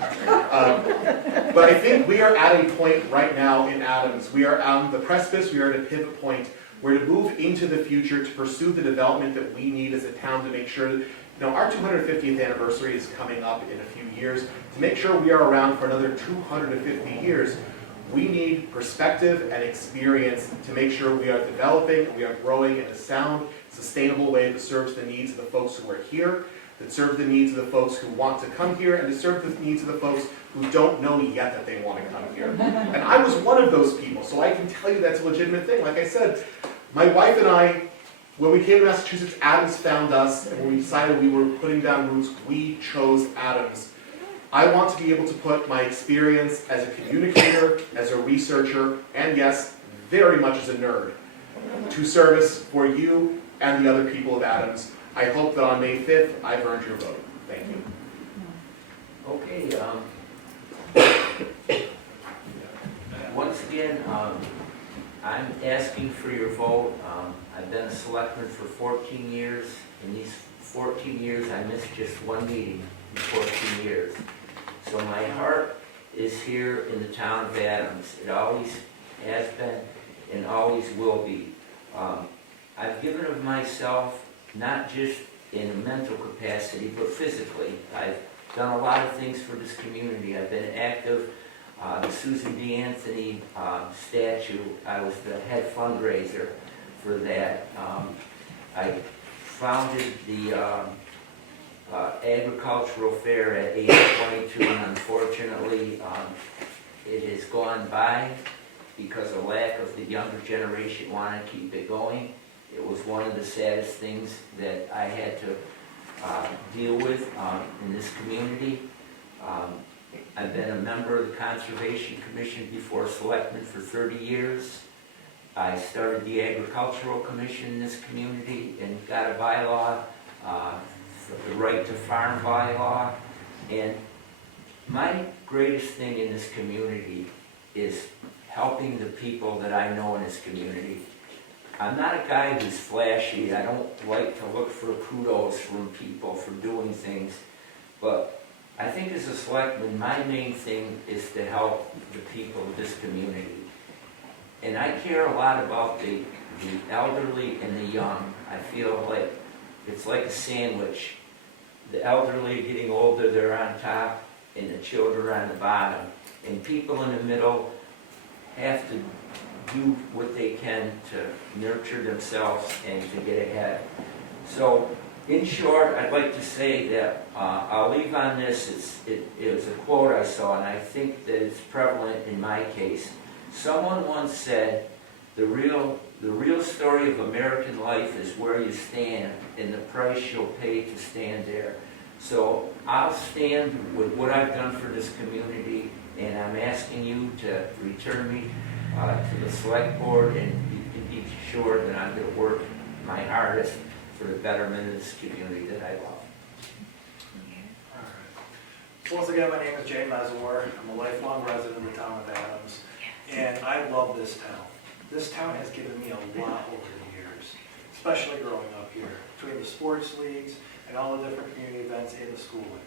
But I think we are at a point right now in Adams. We are on the precipice, we are at a pivot point. We're to move into the future to pursue the development that we need as a town to make sure that, our 250th anniversary is coming up in a few years. To make sure we are around for another 250 years, we need perspective and experience to make sure we are developing and we are growing in a sound, sustainable way that serves the needs of the folks who are here, that serve the needs of the folks who want to come here, and to serve the needs of the folks who don't know yet that they want to come here. And I was one of those people, so I can tell you that's a legitimate thing. Like I said, my wife and I, when we came to Massachusetts, Adams found us, and when we decided we were putting down roots, we chose Adams. I want to be able to put my experience as a communicator, as a researcher, and yes, very much as a nerd, to service for you and the other people of Adams. I hope that on May 5th, I've earned your vote. Thank you. Okay, once again, I'm asking for your vote. I've been a selectman for 14 years. In these 14 years, I missed just one meeting in 14 years. So my heart is here in the town of Adams. It always has been and always will be. I've given of myself, not just in a mental capacity, but physically. I've done a lot of things for this community. I've been active. The Susan B. Anthony statue, I was the head fundraiser for that. I founded the agricultural fair at age 22, and unfortunately it has gone by because of lack of the younger generation want to keep it going. It was one of the saddest things that I had to deal with in this community. I've been a member of the Conservation Commission before Selectmen for 30 years. I started the Agricultural Commission in this community and got a bylaw, the right to farm bylaw. And my greatest thing in this community is helping the people that I know in this community. I'm not a guy who's flashy. I don't like to look for kudos from people for doing things. But I think as a selectman, my main thing is to help the people of this community. And I care a lot about the elderly and the young. I feel like it's like a sandwich. The elderly are getting older, they're on top, and the children are on the bottom. And people in the middle have to do what they can to nurture themselves and to get ahead. So, in short, I'd like to say that I'll leave on this. It was a quote I saw, and I think that it's prevalent in my case. Someone once said, the real story of American life is where you stand and the price you'll pay to stand there. So I'll stand with what I've done for this community, and I'm asking you to return me to the select board, and you can be sure that I'm going to work my hardest for the betterment of this community that I love. So once again, my name is Jay Mesor. I'm a lifelong resident of the town of Adams, and I love this town. This town has given me a lot over the years, especially growing up here, between the sports leagues and all the different community events and the schooling.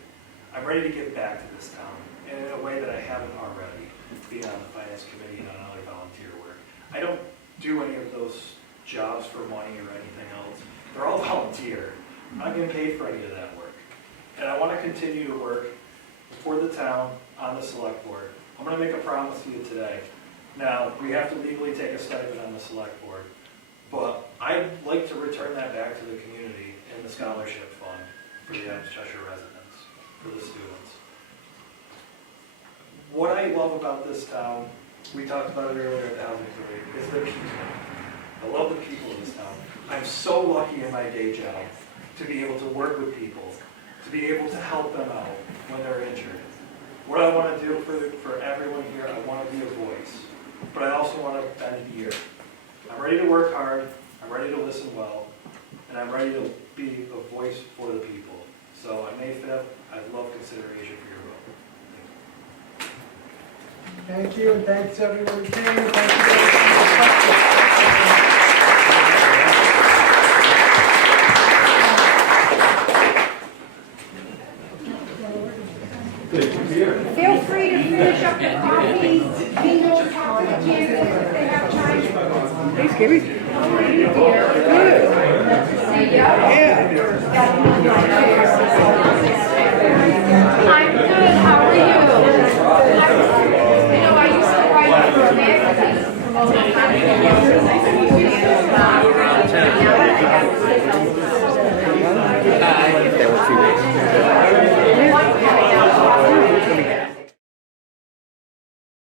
I'm ready to give back to this town, and in a way that I haven't already, being on the finance committee and on other volunteer work. I don't do any of those jobs for money or anything else. They're all volunteer. I'm not getting paid for any of that work. And I want to continue to work for the town on the select board. I'm going to make a promise to you today. Now, we have to legally take a stipend on the select board, but I'd like to return that back to the community in the scholarship fund for the Adams Cheshire residents, for the students. What I love about this town, we talked about it earlier at the housing authority, is the people. I love the people of this town. I'm so lucky in my day job to be able to work with people, to be able to help them out when they're injured. What I want to do for everyone here, I want to be a voice, but I also want to bend an ear. I'm ready to work hard, I'm ready to listen well, and I'm ready to be a voice for the people. So on May 5th, I'd love consideration for your vote. Thank you, and thanks to everyone who came. Thank you very much. Feel free to finish up the coffee, bingo, talk to the candidates if they have time. Thanks, Gibby. How are you, dear? Good. Good to see you. Yeah. I'm good, how are you? I used to write for a magazine.